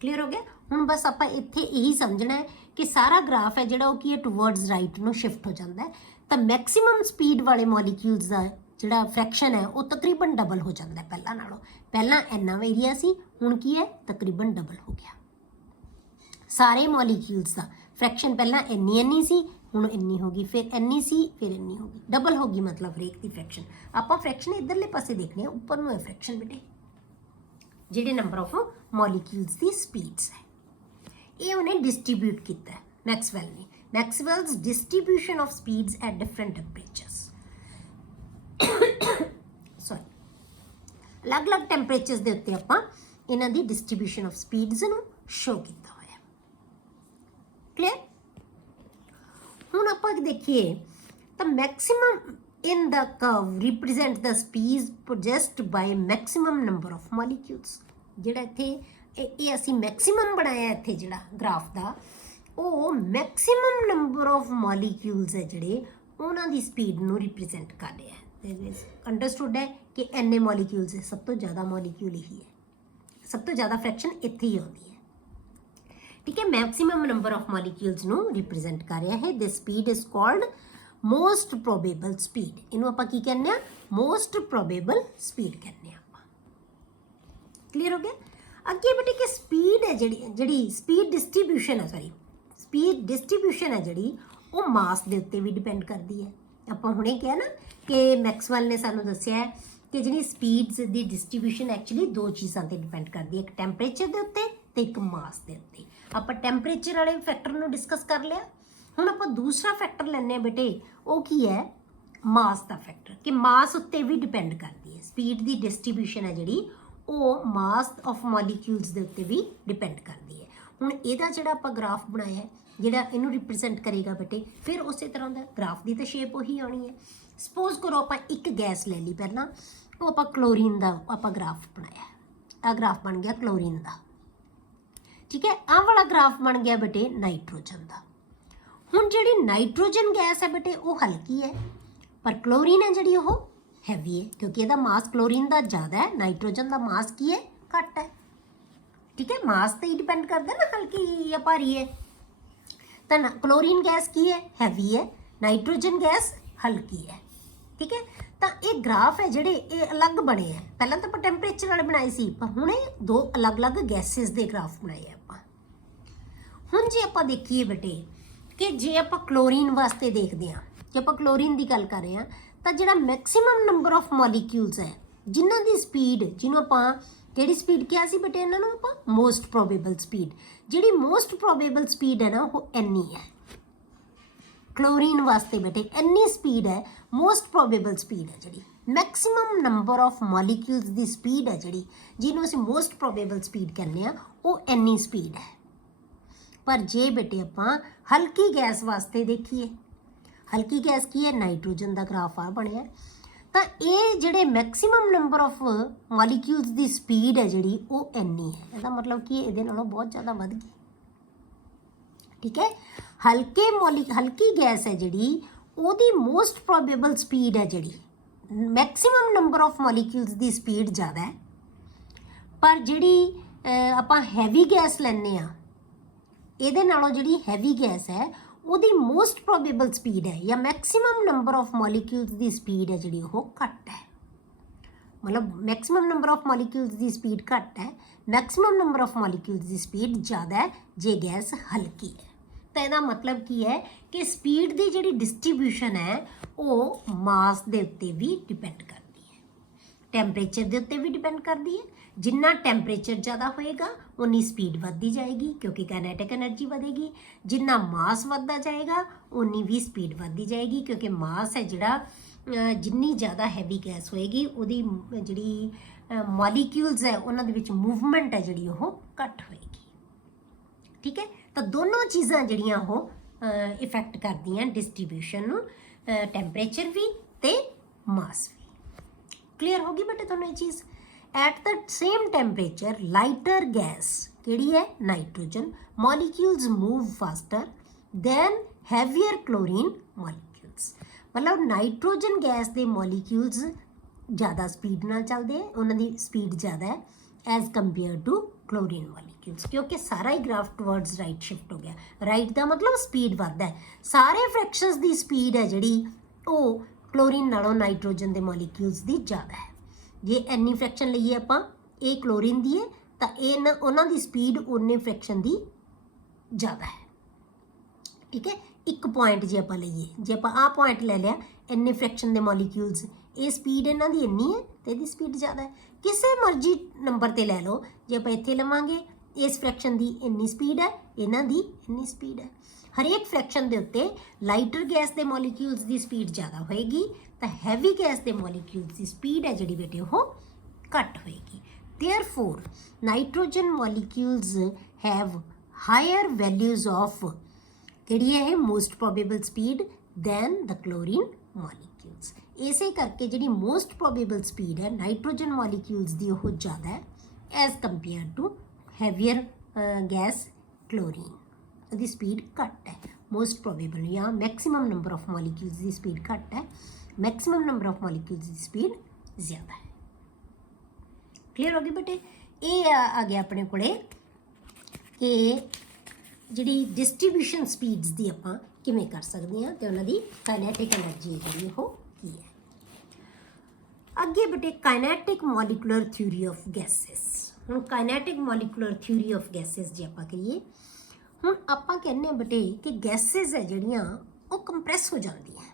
ਕਲੀਅਰ ਹੋ ਗਿਆ। ਹੁਣ ਬਸ ਆਪਾਂ ਇੱਥੇ ਇਹੀ ਸਮਝਣਾ ਹੈ ਕਿ ਸਾਰਾ ਗ੍ਰਾਫ ਹੈ ਜਿਹੜਾ ਉਹ ਕੀ ਹੈ ਟੂਵਰਡਸ ਰਾਈਟ ਨੂੰ ਸ਼ਿਫਟ ਹੋ ਜਾਂਦਾ ਹੈ, ਤਾਂ ਮੈਕਸਿਮਮ ਸਪੀਡ ਵਾਲੇ ਮੋਲੀਕਿਊਲਸ ਦਾ ਜਿਹੜਾ ਫ੍ਰੈਕਸ਼ਨ ਹੈ ਉਹ ਤਕਰੀਬਨ ਡਬਲ ਹੋ ਜਾਂਦਾ ਹੈ ਪਹਿਲਾਂ ਨਾਲੋਂ। ਪਹਿਲਾਂ ਇੰਨਾ ਏਰੀਆ ਸੀ, ਹੁਣ ਕੀ ਹੈ ਤਕਰੀਬਨ ਡਬਲ ਹੋ ਗਿਆ। ਸਾਰੇ ਮੋਲੀਕਿਊਲਸ ਦਾ ਫ੍ਰੈਕਸ਼ਨ ਪਹਿਲਾਂ ਇੰਨੀ ਸੀ, ਹੁਣ ਇੰਨੀ ਹੋ ਗਈ, ਫਿਰ ਇੰਨੀ ਸੀ, ਫਿਰ ਇੰਨੀ ਹੋ ਗਈ, ਡਬਲ ਹੋ ਗਈ ਮਤਲਬ ਹਰੇਕ ਦੀ ਫ੍ਰੈਕਸ਼ਨ। ਆਪਾਂ ਫ੍ਰੈਕਸ਼ਨ ਇੱਧਰਲੇ ਪਾਸੇ ਦੇਖਦੇ ਹਾਂ, ਉੱਪਰ ਨੂੰ ਹੈ ਫ੍ਰੈਕਸ਼ਨ ਬੇਟੇ, ਜਿਹੜੇ ਨੰਬਰ ਆਫ ਮੋਲੀਕਿਊਲਸ ਦੀ ਸਪੀਡਸ ਹੈ। ਇਹ ਉਹਨੇ ਡਿਸਟ੍ਰੀਬਿਊਟ ਕੀਤਾ ਹੈ ਮੈਕਸਵੈਲ ਨੇ। Maxwell's distribution of speeds at different temperatures, sorry ਅਲੱਗ-ਅਲੱਗ ਟੈਂਪਰੇਚਰਸ ਦੇ ਉੱਤੇ ਆਪਾਂ ਇਹਨਾਂ ਦੀ ਡਿਸਟ੍ਰੀਬਿਊਸ਼ਨ ਆਫ ਸਪੀਡਸ ਨੂੰ ਸ਼ੋ ਕੀਤਾ ਹੋਇਆ। ਕਲੀਅਰ। ਹੁਣ ਆਪਾਂ ਦੇਖੀਏ ਤਾਂ maximum in the curve represent the speed possessed by maximum number of molecules। ਜਿਹੜਾ ਇੱਥੇ ਇਹ ਅਸੀਂ ਮੈਕਸਿਮਮ ਬਣਾਇਆ ਇੱਥੇ ਜਿਹੜਾ ਗ੍ਰਾਫ ਦਾ, ਉਹ ਮੈਕਸਿਮਮ ਨੰਬਰ ਆਫ ਮੋਲੀਕਿਊਲਸ ਹੈ ਜਿਹੜੇ ਉਹਨਾਂ ਦੀ ਸਪੀਡ ਨੂੰ ਰਿਪਰੈਜ਼ੈਂਟ ਕਰ ਰਿਹਾ ਹੈ। ਅੰਡਰਸਟੂਡ ਹੈ ਕਿ ਇੰਨੇ ਮੋਲੀਕਿਊਲਸ ਹੈ, ਸਭ ਤੋਂ ਜ਼ਿਆਦਾ ਮੋਲੀਕਿਊਲ ਹੀ ਹੈ, ਸਭ ਤੋਂ ਜ਼ਿਆਦਾ ਫ੍ਰੈਕਸ਼ਨ ਇੱਥੇ ਹੀ ਆਉਂਦੀ ਹੈ। ਠੀਕ ਹੈ, ਮੈਕਸਿਮਮ ਨੰਬਰ ਆਫ ਮੋਲੀਕਿਊਲਸ ਨੂੰ ਰਿਪਰੈਜ਼ੈਂਟ ਕਰ ਰਿਹਾ ਹੈ। This speed is called most probable speed. ਇਹਨੂੰ ਆਪਾਂ ਕੀ ਕਹਿੰਦੇ ਆ? ਮੋਸਟ ਪ੍ਰੋਬੇਬਲ ਸਪੀਡ ਕਹਿੰਦੇ ਆ ਆਪਾਂ। ਕਲੀਅਰ ਹੋ ਗਿਆ। ਅੱਗੇ ਬੇਟੇ ਕਿ ਸਪੀਡ ਹੈ ਜਿਹੜੀ ਸਪੀਡ ਡਿਸਟ੍ਰੀਬਿਊਸ਼ਨ ਹੈ, ਸਪੀਡ ਡਿਸਟ੍ਰੀਬਿਊਸ਼ਨ ਹੈ ਜਿਹੜੀ ਉਹ ਮਾਸ ਦੇ ਉੱਤੇ ਵੀ ਡਿਪੈਂਡ ਕਰਦੀ ਹੈ। ਆਪਾਂ ਹੁਣੇ ਕਿਹਾ ਨਾ ਕਿ ਮੈਕਸਵੈਲ ਨੇ ਸਾਨੂੰ ਦੱਸਿਆ ਹੈ ਕਿ ਜਿਹੜੀ ਸਪੀਡਸ ਦੀ ਡਿਸਟ੍ਰੀਬਿਊਸ਼ਨ ਐਕਚੁਅਲੀ ਦੋ ਚੀਜ਼ਾਂ ਤੇ ਡਿਪੈਂਡ ਕਰਦੀ ਹੈ, ਇੱਕ ਟੈਂਪਰੇਚਰ ਦੇ ਉੱਤੇ ਤੇ ਇੱਕ ਮਾਸ ਦੇ ਉੱਤੇ। ਆਪਾਂ ਟੈਂਪਰੇਚਰ ਵਾਲੇ ਫੈਕਟਰ ਨੂੰ ਡਿਸਕਸ ਕਰ ਲਿਆ। ਹੁਣ ਆਪਾਂ ਦੂਸਰਾ ਫੈਕਟਰ ਲੈਂਦੇ ਹਾਂ ਬੇਟੇ, ਉਹ ਕੀ ਹੈ? ਮਾਸ ਦਾ ਫੈਕਟਰ, ਕਿ ਮਾਸ ਉੱਤੇ ਵੀ ਡਿਪੈਂਡ ਕਰਦੀ ਹੈ। ਸਪੀਡ ਦੀ ਡਿਸਟ੍ਰੀਬਿਊਸ਼ਨ ਹੈ ਜਿਹੜੀ ਉਹ ਮਾਸ ਆਫ ਮੋਲੀਕਿਊਲਸ ਦੇ ਉੱਤੇ ਵੀ ਡਿਪੈਂਡ ਕਰਦੀ ਹੈ। ਹੁਣ ਇਹਦਾ ਜਿਹੜਾ ਆਪਾਂ ਗ੍ਰਾਫ ਬਣਾਇਆ ਹੈ, ਜਿਹੜਾ ਇਹਨੂੰ ਰਿਪਰੈਜ਼ੈਂਟ ਕਰੇਗਾ ਬੇਟੇ, ਫਿਰ ਉਸੇ ਤਰ੍ਹਾਂ ਦਾ ਗ੍ਰਾਫ ਦੀ ਤਾਂ ਸ਼ੇਪ ਉਹੀ ਆਉਣੀ ਹੈ। ਸਪੋਜ਼ ਕਰੋ ਆਪਾਂ ਇੱਕ ਗੈਸ ਲੈ ਲਈ ਪਹਿਲਾਂ, ਉਹ ਆਪਾਂ ਕਲੋਰੀਨ ਦਾ ਆਪਾਂ ਗ੍ਰਾਫ ਬਣਾਇਆ, ਆਹ ਗ੍ਰਾਫ ਬਣ ਗਿਆ ਕਲੋਰੀਨ ਦਾ। ਠੀਕ ਹੈ, ਆਹ ਵਾਲਾ ਗ੍ਰਾਫ ਬਣ ਗਿਆ ਬੇਟੇ ਨਾਈਟ੍ਰੋਜਨ ਦਾ। ਹੁਣ ਜਿਹੜੀ ਨਾਈਟ੍ਰੋਜਨ ਗੈਸ ਹੈ ਬੇਟੇ ਉਹ ਹਲਕੀ ਹੈ, ਪਰ ਕਲੋਰੀਨ ਹੈ ਜਿਹੜੀ ਉਹ ਹੈਵੀ ਹੈ, ਕਿਉਂਕਿ ਇਹਦਾ ਮਾਸ ਕਲੋਰੀਨ ਦਾ ਜ਼ਿਆਦਾ ਹੈ, ਨਾਈਟ੍ਰੋਜਨ ਦਾ ਮਾਸ ਕੀ ਹੈ? ਘੱਟ ਹੈ। ਠੀਕ ਹੈ, ਮਾਸ ਤੇ ਹੀ ਡਿਪੈਂਡ ਕਰਦਾ ਨਾ ਹਲਕੀ ਜਾਂ ਭਾਰੀ ਹੈ। ਤਾਂ ਕਲੋਰੀਨ ਗੈਸ ਕੀ ਹੈ? ਹੈਵੀ ਹੈ, ਨਾਈਟ੍ਰੋਜਨ ਗੈਸ ਹਲਕੀ ਹੈ। ਠੀਕ ਹੈ, ਤਾਂ ਇਹ ਗ੍ਰਾਫ ਹੈ ਜਿਹੜੇ ਇਹ ਅਲੱਗ ਬਣੇ ਹੈ। ਪਹਿਲਾਂ ਤਾਂ ਆਪਾਂ ਟੈਂਪਰੇਚਰ ਵਾਲੇ ਬਣਾਏ ਸੀ, ਪਰ ਹੁਣ ਇਹ ਦੋ ਅਲੱਗ-ਅਲੱਗ ਗੈਸਿਸ ਦੇ ਗ੍ਰਾਫ ਬਣਾਏ ਆਪਾਂ। ਹੁਣ ਜੇ ਆਪਾਂ ਦੇਖੀਏ ਬੇਟੇ ਕਿ ਜੇ ਆਪਾਂ ਕਲੋਰੀਨ ਵਾਸਤੇ ਦੇਖਦੇ ਹਾਂ, ਜੇ ਆਪਾਂ ਕਲੋਰੀਨ ਦੀ ਗੱਲ ਕਰ ਰਹੇ ਹਾਂ, ਤਾਂ ਜਿਹੜਾ ਮੈਕਸਿਮਮ ਨੰਬਰ ਆਫ ਮੋਲੀਕਿਊਲਸ ਹੈ ਜਿਨ੍ਹਾਂ ਦੀ ਸਪੀਡ, ਜਿਹਨੂੰ ਆਪਾਂ ਕਿਹੜੀ ਸਪੀਡ ਕਿਹਾ ਸੀ ਬੇਟੇ? ਇਹਨਾਂ ਨੂੰ ਆਪਾਂ ਮੋਸਟ ਪ੍ਰੋਬੇਬਲ ਸਪੀਡ। ਜਿਹੜੀ ਮੋਸਟ ਪ੍ਰੋਬੇਬਲ ਸਪੀਡ ਹੈ ਨਾ ਉਹ ਇੰਨੀ ਹੈ ਕਲੋਰੀਨ ਵਾਸਤੇ ਬੇਟੇ, ਇੰਨੀ ਸਪੀਡ ਹੈ ਮੋਸਟ ਪ੍ਰੋਬੇਬਲ ਸਪੀਡ ਹੈ। ਜਿਹੜੀ maximum number of molecules the speed ਹੈ ਜਿਹੜੀ, ਜਿਹਨੂੰ ਅਸੀਂ ਮੋਸਟ ਪ੍ਰੋਬੇਬਲ ਸਪੀਡ ਕਹਿੰਦੇ ਆ, ਉਹ ਇੰਨੀ ਸਪੀਡ ਹੈ। ਪਰ ਜੇ ਬੇਟੇ ਆਪਾਂ ਹਲਕੀ ਗੈਸ ਵਾਸਤੇ ਦੇਖੀਏ, ਹਲਕੀ ਗੈਸ ਕੀ ਹੈ? ਨਾਈਟ੍ਰੋਜਨ ਦਾ ਗ੍ਰਾਫ ਆ ਬਣਿਆ, ਤਾਂ ਇਹ ਜਿਹੜੇ maximum number of molecules the speed ਹੈ ਜਿਹੜੀ ਉਹ ਇੰਨੀ ਹੈ। ਇਹਦਾ ਮਤਲਬ ਕਿ ਇਹਦੇ ਨਾਲੋਂ ਬਹੁਤ ਜ਼ਿਆਦਾ ਵੱਧ ਗਈ। ਠੀਕ ਹੈ, ਹਲਕੀ ਗੈਸ ਹੈ ਜਿਹੜੀ ਉਹਦੀ ਮੋਸਟ ਪ੍ਰੋਬੇਬਲ ਸਪੀਡ ਹੈ ਜਿਹੜੀ, maximum number of molecules the speed ਜ਼ਿਆਦਾ ਹੈ, ਪਰ ਜਿਹੜੀ ਆਪਾਂ ਹੈਵੀ ਗੈਸ ਲੈਂਦੇ ਆ, ਇਹਦੇ ਨਾਲੋਂ ਜਿਹੜੀ ਹੈਵੀ ਗੈਸ ਹੈ ਉਹਦੀ ਮੋਸਟ ਪ੍ਰੋਬੇਬਲ ਸਪੀਡ ਹੈ ਜਾਂ maximum number of molecules the speed ਹੈ ਜਿਹੜੀ ਉਹ ਘੱਟ ਹੈ। ਮਤਲਬ maximum number of molecules the speed ਘੱਟ ਹੈ, maximum number of molecules the speed ਜ਼ਿਆਦਾ ਹੈ ਜੇ ਗੈਸ ਹਲਕੀ ਹੈ। ਤਾਂ ਇਹਦਾ ਮਤਲਬ ਕੀ ਹੈ ਕਿ ਸਪੀਡ ਦੀ ਜਿਹੜੀ ਡਿਸਟ੍ਰੀਬਿਊਸ਼ਨ ਹੈ ਉਹ ਮਾਸ ਦੇ ਉੱਤੇ ਵੀ ਡਿਪੈਂਡ ਕਰਦੀ ਹੈ, ਟੈਂਪਰੇਚਰ ਦੇ ਉੱਤੇ ਵੀ ਡਿਪੈਂਡ ਕਰਦੀ ਹੈ। ਜਿੰਨਾ ਟੈਂਪਰੇਚਰ ਜ਼ਿਆਦਾ ਹੋਏਗਾ ਉਨੀ ਸਪੀਡ ਵੱਧਦੀ ਜਾਏਗੀ ਕਿਉਂਕਿ ਕਾਈਨੈਟਿਕ ਐਨਰਜੀ ਵਧੇਗੀ। ਜਿੰਨਾ ਮਾਸ ਵੱਧਦਾ ਜਾਏਗਾ ਉਨੀ ਵੀ ਸਪੀਡ ਵੱਧਦੀ ਜਾਏਗੀ ਕਿਉਂਕਿ ਮਾਸ ਹੈ ਜਿਹੜਾ, ਜਿੰਨੀ ਜ਼ਿਆਦਾ ਹੈਵੀ ਗੈਸ ਹੋਏਗੀ ਉਹਦੀ ਜਿਹੜੀ ਮੋਲੀਕਿਊਲਸ ਹੈ ਉਹਨਾਂ ਦੇ ਵਿੱਚ ਮੂਵਮੈਂਟ ਹੈ ਜਿਹੜੀ ਉਹ ਘੱਟ ਹੋਏਗੀ। ਠੀਕ ਹੈ, ਤਾਂ ਦੋਨੋਂ ਚੀਜ਼ਾਂ ਜਿਹੜੀਆਂ ਉਹ ਇਫੈਕਟ ਕਰਦੀਆਂ ਡਿਸਟ੍ਰੀਬਿਊਸ਼ਨ ਨੂੰ, ਟੈਂਪਰੇਚਰ ਵੀ ਤੇ ਮਾਸ ਵੀ। ਕਲੀਅਰ ਹੋ ਗਈ ਬੇਟੇ ਤੁਹਾਨੂੰ ਇਹ ਚੀਜ਼? At the same temperature lighter gas किहड़ी है nitrogen molecules move faster than heavier chlorine molecules. मतलब नाइट्रोजन गैस के मॉलिक्यूल्स ज़्यादा स्पीड नाल चलते हैं, उन्होंने स्पीड ज़्यादा है as compare to chlorine molecules, क्योंकि सारा ही ग्राफ टुवर्ड्स राइट शिफ्ट हो गया। राइट का मतलब स्पीड बढ़ता है, सारे फ्रैक्शंस की स्पीड है जी वो क्लोरीन नालों नाइट्रोजन के मॉलिक्यूल्स की ज़्यादा है। जे इन्नी फ्रैक्शन लीए आप ये क्लोरीन की है तो ये उन्हों की स्पीड उन्ने फ्रैक्शन की ज़्यादा है। ठीक है, एक पॉइंट जे आप लीए, जे आप आ पॉइंट ले लिया इन्ने फ्रैक्शन के मॉलिक्यूल्स, ये स्पीड इन्हों की इन्नी है तो यदी स्पीड ज़्यादा है। किसी मर्जी नंबर पर लै लो, जे आप इत्थे लवांगे इस फ्रैक्शन की इन्नी स्पीड है, इन्हों की इन्नी स्पीड है। हरेक फ्रैक्शन के उत्ते लाइटर गैस के मॉलिक्यूल्स की स्पीड ज़्यादा होएगी तो हैवी गैस के मॉलिक्यूल्स की स्पीड है जी बेटे वो घट होएगी। Therefore nitrogen molecules have higher values of किहड़ी है most probable speed than the chlorine molecules. इसे करके जी मोस्ट प्रोबेबल स्पीड है नाइट्रोजन मॉलिक्यूल्स की वो ज़्यादा है as compare to heavier gas chlorine, उसकी स्पीड घट है। मोस्ट प्रोबेबल या मैक्सिमम नंबर ऑफ मॉलिक्यूल्स की स्पीड घट है, मैक्सिमम नंबर ऑफ मॉलिक्यूल्स की स्पीड ज़्यादा है। क्लीयर हो गई बेटे। ये आ गया अपने को जी डिस्ट्रीब्यूशन स्पीड्स की आप किमें कर सकते हैं तो उन्होंने काइनेटिक एनर्जी जी वो की है। अगे बेटे kinetic molecular theory of gases. हम kinetic molecular theory of gases जी आप करिए, हुण आपां कहने बेटे कि गैसेस है जिहड़ियां वो कंप्रैस हो जांदियां।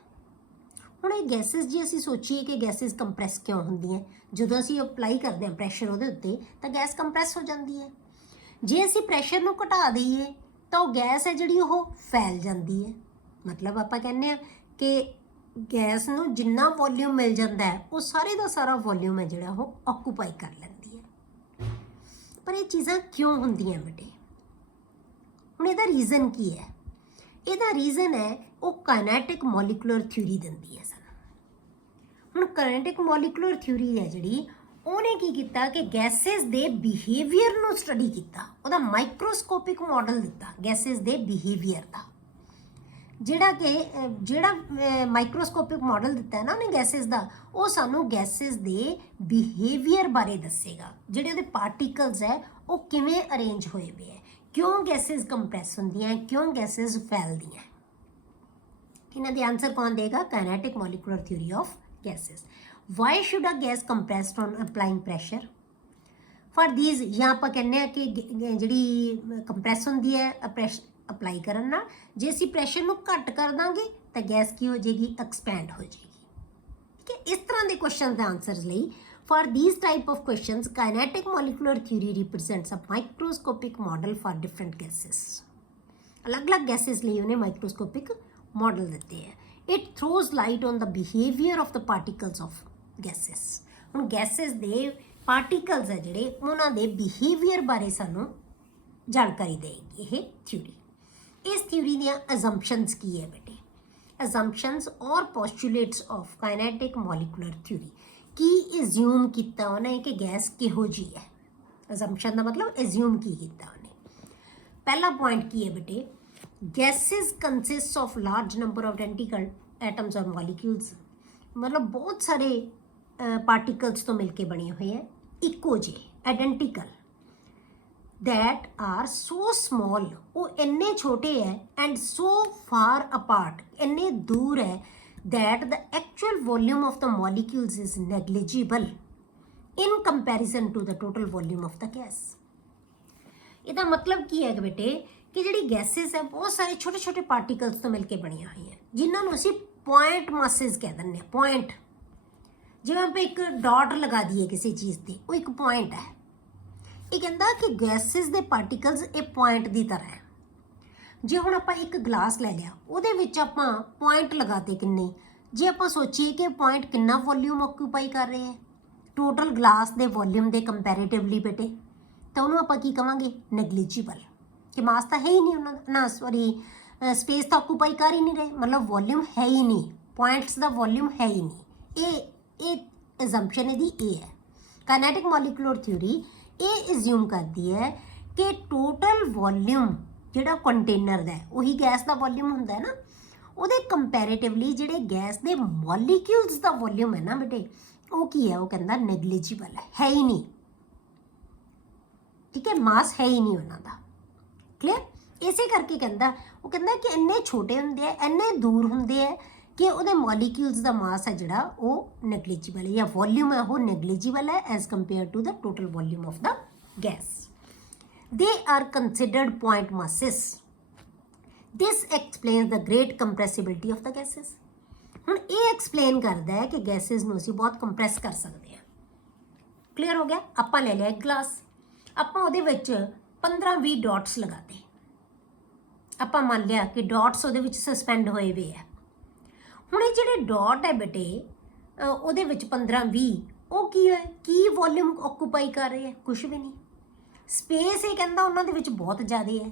हुण ये गैसेस जी असीं सोचीए कि गैसेस कंप्रैस क्यों होंदियां, जदों असीं अप्लाई करदे हां प्रैशर उहदे उत्ते तां गैस कंप्रैस हो जांदी है। जे असीं प्रैशर नूं घटा दईए तो गैस है जिहड़ी वो फैल जांदी है। मतलब आपां कहने आ कि गैस नूं जिन्ना वॉल्यूम मिल जाता है वो सारे का सारा वॉल्यूम है जिहड़ा वो ऑक्यूपाई कर लैंदी है। पर ये चीज़ां क्यों होंदियां बेटे, हुण इहदा रीज़न की है? इहदा रीज़न है वो काइनेटिक मॉलिकुलर थ्योरी दिंदी है सानूं। हुण काइनेटिक मॉलिकुलर थ्योरी है जिहड़ी उहने की कीता कि गैसेस दे बिहेवियर नूं स्टडी कीता, उहदा माइक्रोस्कोपिक मॉडल दिता गैसेस दे बिहेवियर दा। जिहड़ा माइक्रोस्कोपिक मॉडल दिता है ना उन्हें गैसेस दा, वो सानू गैसेस दे बिहेवियर बारे दसेगा। जिहड़े उहदे पार्टिकल्स है वो किवें अरेंज होए हुए है, क्यों गैसेस कंप्रैस होंदियां हैं, क्यों गैसेस फैलदियां हैं। इन्हां दे आंसर कौन देगा? Kinetic molecular theory of gases. Why should a gas compressed on applying pressure for these, या आप कहने हैं कि जिहड़ी कंप्रैस होंदी है अप्लाई करन नाल, जे असीं प्रैशर नूं घट कर दांगे तो गैस की हो जाएगी? एक्सपैंड हो जाएगी। ठीक है, इस तरह के क्वेश्चन के आंसर्स लई for these type of questions kinetic molecular theory represents a microscopic model for different gases. अलग अलग गैसेस लिए उन्हें माइक्रोस्कोपिक मॉडल देते हैं। It throws light on the behaviour of the particles of gases. हुण gases दे particles है जिहड़े उन्हां दे बिहेवियर बारे सानू जानकारी देगी ये थ्योरी। इस थ्योरी दी असम्पशनस की है बेटे? असम्पशनस और postulates of kinetic molecular theory की एज्यूम किया उन्हें कि गैस किहो जी है। असम्पशन का मतलब एज्यूम की किया उन्हें। पहला पॉइंट की है बेटे, gases consist of large number of identical atoms और मॉलिक्यूल्स। मतलब बहुत सारे पार्टिकल्स तो मिलके बने हुए हैं इको जे identical that are so small, वो इन्ने छोटे हैं एंड सो फार अपार्ट, इन्ने दूर है that the actual volume of the molecules is negligible in comparison to the total volume of the gas. इसका मतलब की है बेटे कि जी गैसेस है बहुत सारे छोटे छोटे पार्टिकल्स तो मिलकर बनी हुई हैं जिन्होंने असी पॉइंट मासिस कह दें। पॉइंट जिवें आप एक डॉट लगा दिए किसी चीज़ की, वो एक पॉइंट है। ये कहता कि गैसेस के पार्टिकल्स एक पॉइंट की तरह है। जे हुण आपां एक गिलास लै लिया, उहदे विच आपां पॉइंट लगाते किन्ने, जे आपां सोचीए कि पॉइंट कितना वॉल्यूम ऑक्यूपाई कर रहे हैं टोटल गिलास के वॉल्यूम के कंपैरेटिवली बेटे, तो उन्होंने आपां की कहांगे? नेगलीजिबल, कि मास तो है ही नहीं उन्होंने ना, सॉरी स्पेस तो ऑक्यूपाई कर ही नहीं रहे, मतलब वॉल्यूम है ही नहीं, पॉइंट्स का वॉल्यूम है ही नहीं। ये एजम्पशन इसदी ये है। ਕਾਇਨੈਟਿਕ ਮੋਲੀਕੂਲਰ ਥਿਊਰੀ ਇਹ ਐਜ਼ਿਊਮ ਕਰਦੀ ਹੈ ਕਿ ਟੋਟਲ ਵੋਲਿਊਮ ਜਿਹੜਾ ਕੰਟੇਨਰ ਦਾ ਹੈ, ਉਹੀ ਗੈਸ ਦਾ ਵੋਲਿਊਮ ਹੁੰਦਾ ਹੈ ਨਾ, ਉਹਦੇ ਕੰਪੈਰੀਟਿਵਲੀ ਜਿਹੜੇ ਗੈਸ ਦੇ ਮੋਲੀਕਿਊਲਸ ਦਾ ਵੋਲਿਊਮ ਹੈ ਨਾ ਬੇਟੇ, ਉਹ ਕੀ ਹੈ, ਉਹ ਕਹਿੰਦਾ ਨੈਗਲੀਜੀਬਲ ਹੈ ਹੀ ਨਹੀਂ। ਠੀਕ ਹੈ, ਮਾਸ ਹੈ ਹੀ ਨਹੀਂ ਉਹਨਾਂ ਦਾ। ਕਲੀਅਰ? ਇਸੇ ਕਰਕੇ ਕਹਿੰਦਾ, ਉਹ ਕਹਿੰਦਾ ਕਿ ਇੰਨੇ ਛੋਟੇ ਹੁੰਦੇ ਆ, ਇੰਨੇ ਦੂਰ ਹੁੰਦੇ ਆ ਕਿ ਉਹਦੇ ਮੋਲੀਕਿਊਲਸ ਦਾ ਮਾਸ ਹੈ ਜਿਹੜਾ ਉਹ ਨੈਗਲੀਜੀਬਲ ਹੈ, ਜਾਂ ਵੋਲਿਊਮ ਹੈ ਉਹ ਨੈਗਲੀਜੀਬਲ ਹੈ as compare to the total volume of the gas. They are considered point masses. This explains the great compressibility of the gases. ਹੁਣ ਇਹ ਐਕਸਪਲੇਨ ਕਰਦਾ ਹੈ ਕਿ ਗੈਸਿਸ ਨੂੰ ਅਸੀਂ ਬਹੁਤ ਕੰਪਰੈਸ ਕਰ ਸਕਦੇ ਹਾਂ। ਕਲੀਅਰ ਹੋ ਗਿਆ? ਆਪਾਂ ਲੈ ਲਿਆ ਇੱਕ ਗਲਾਸ, ਆਪਾਂ ਉਹਦੇ ਵਿੱਚ 15-20 ਡਾਟਸ ਲਗਾਤੇ। ਆਪਾਂ ਮੰਨ ਲਿਆ ਕਿ ਡਾਟਸ ਉਹਦੇ ਵਿੱਚ ਸਸਪੈਂਡ ਹੋਏ ਵੇ ਹੈ। ਹੁਣ ਇਹ ਜਿਹੜੇ ਡਾਟ ਹੈ ਬੇਟੇ, ਉਹਦੇ ਵਿੱਚ 15-20, ਉਹ ਕੀ ਹੈ, ਕੀ ਵੋਲਿਊਮ ਆਕੂਪਾਈ ਕਰ ਰਹੇ ਹੈ? ਕੁਛ ਵੀ ਨਹੀਂ। ਸਪੇਸ ਇਹ ਕਹਿੰਦਾ ਉਹਨਾਂ ਦੇ ਵਿੱਚ ਬਹੁਤ ਜ਼ਿਆਦਾ ਹੈ।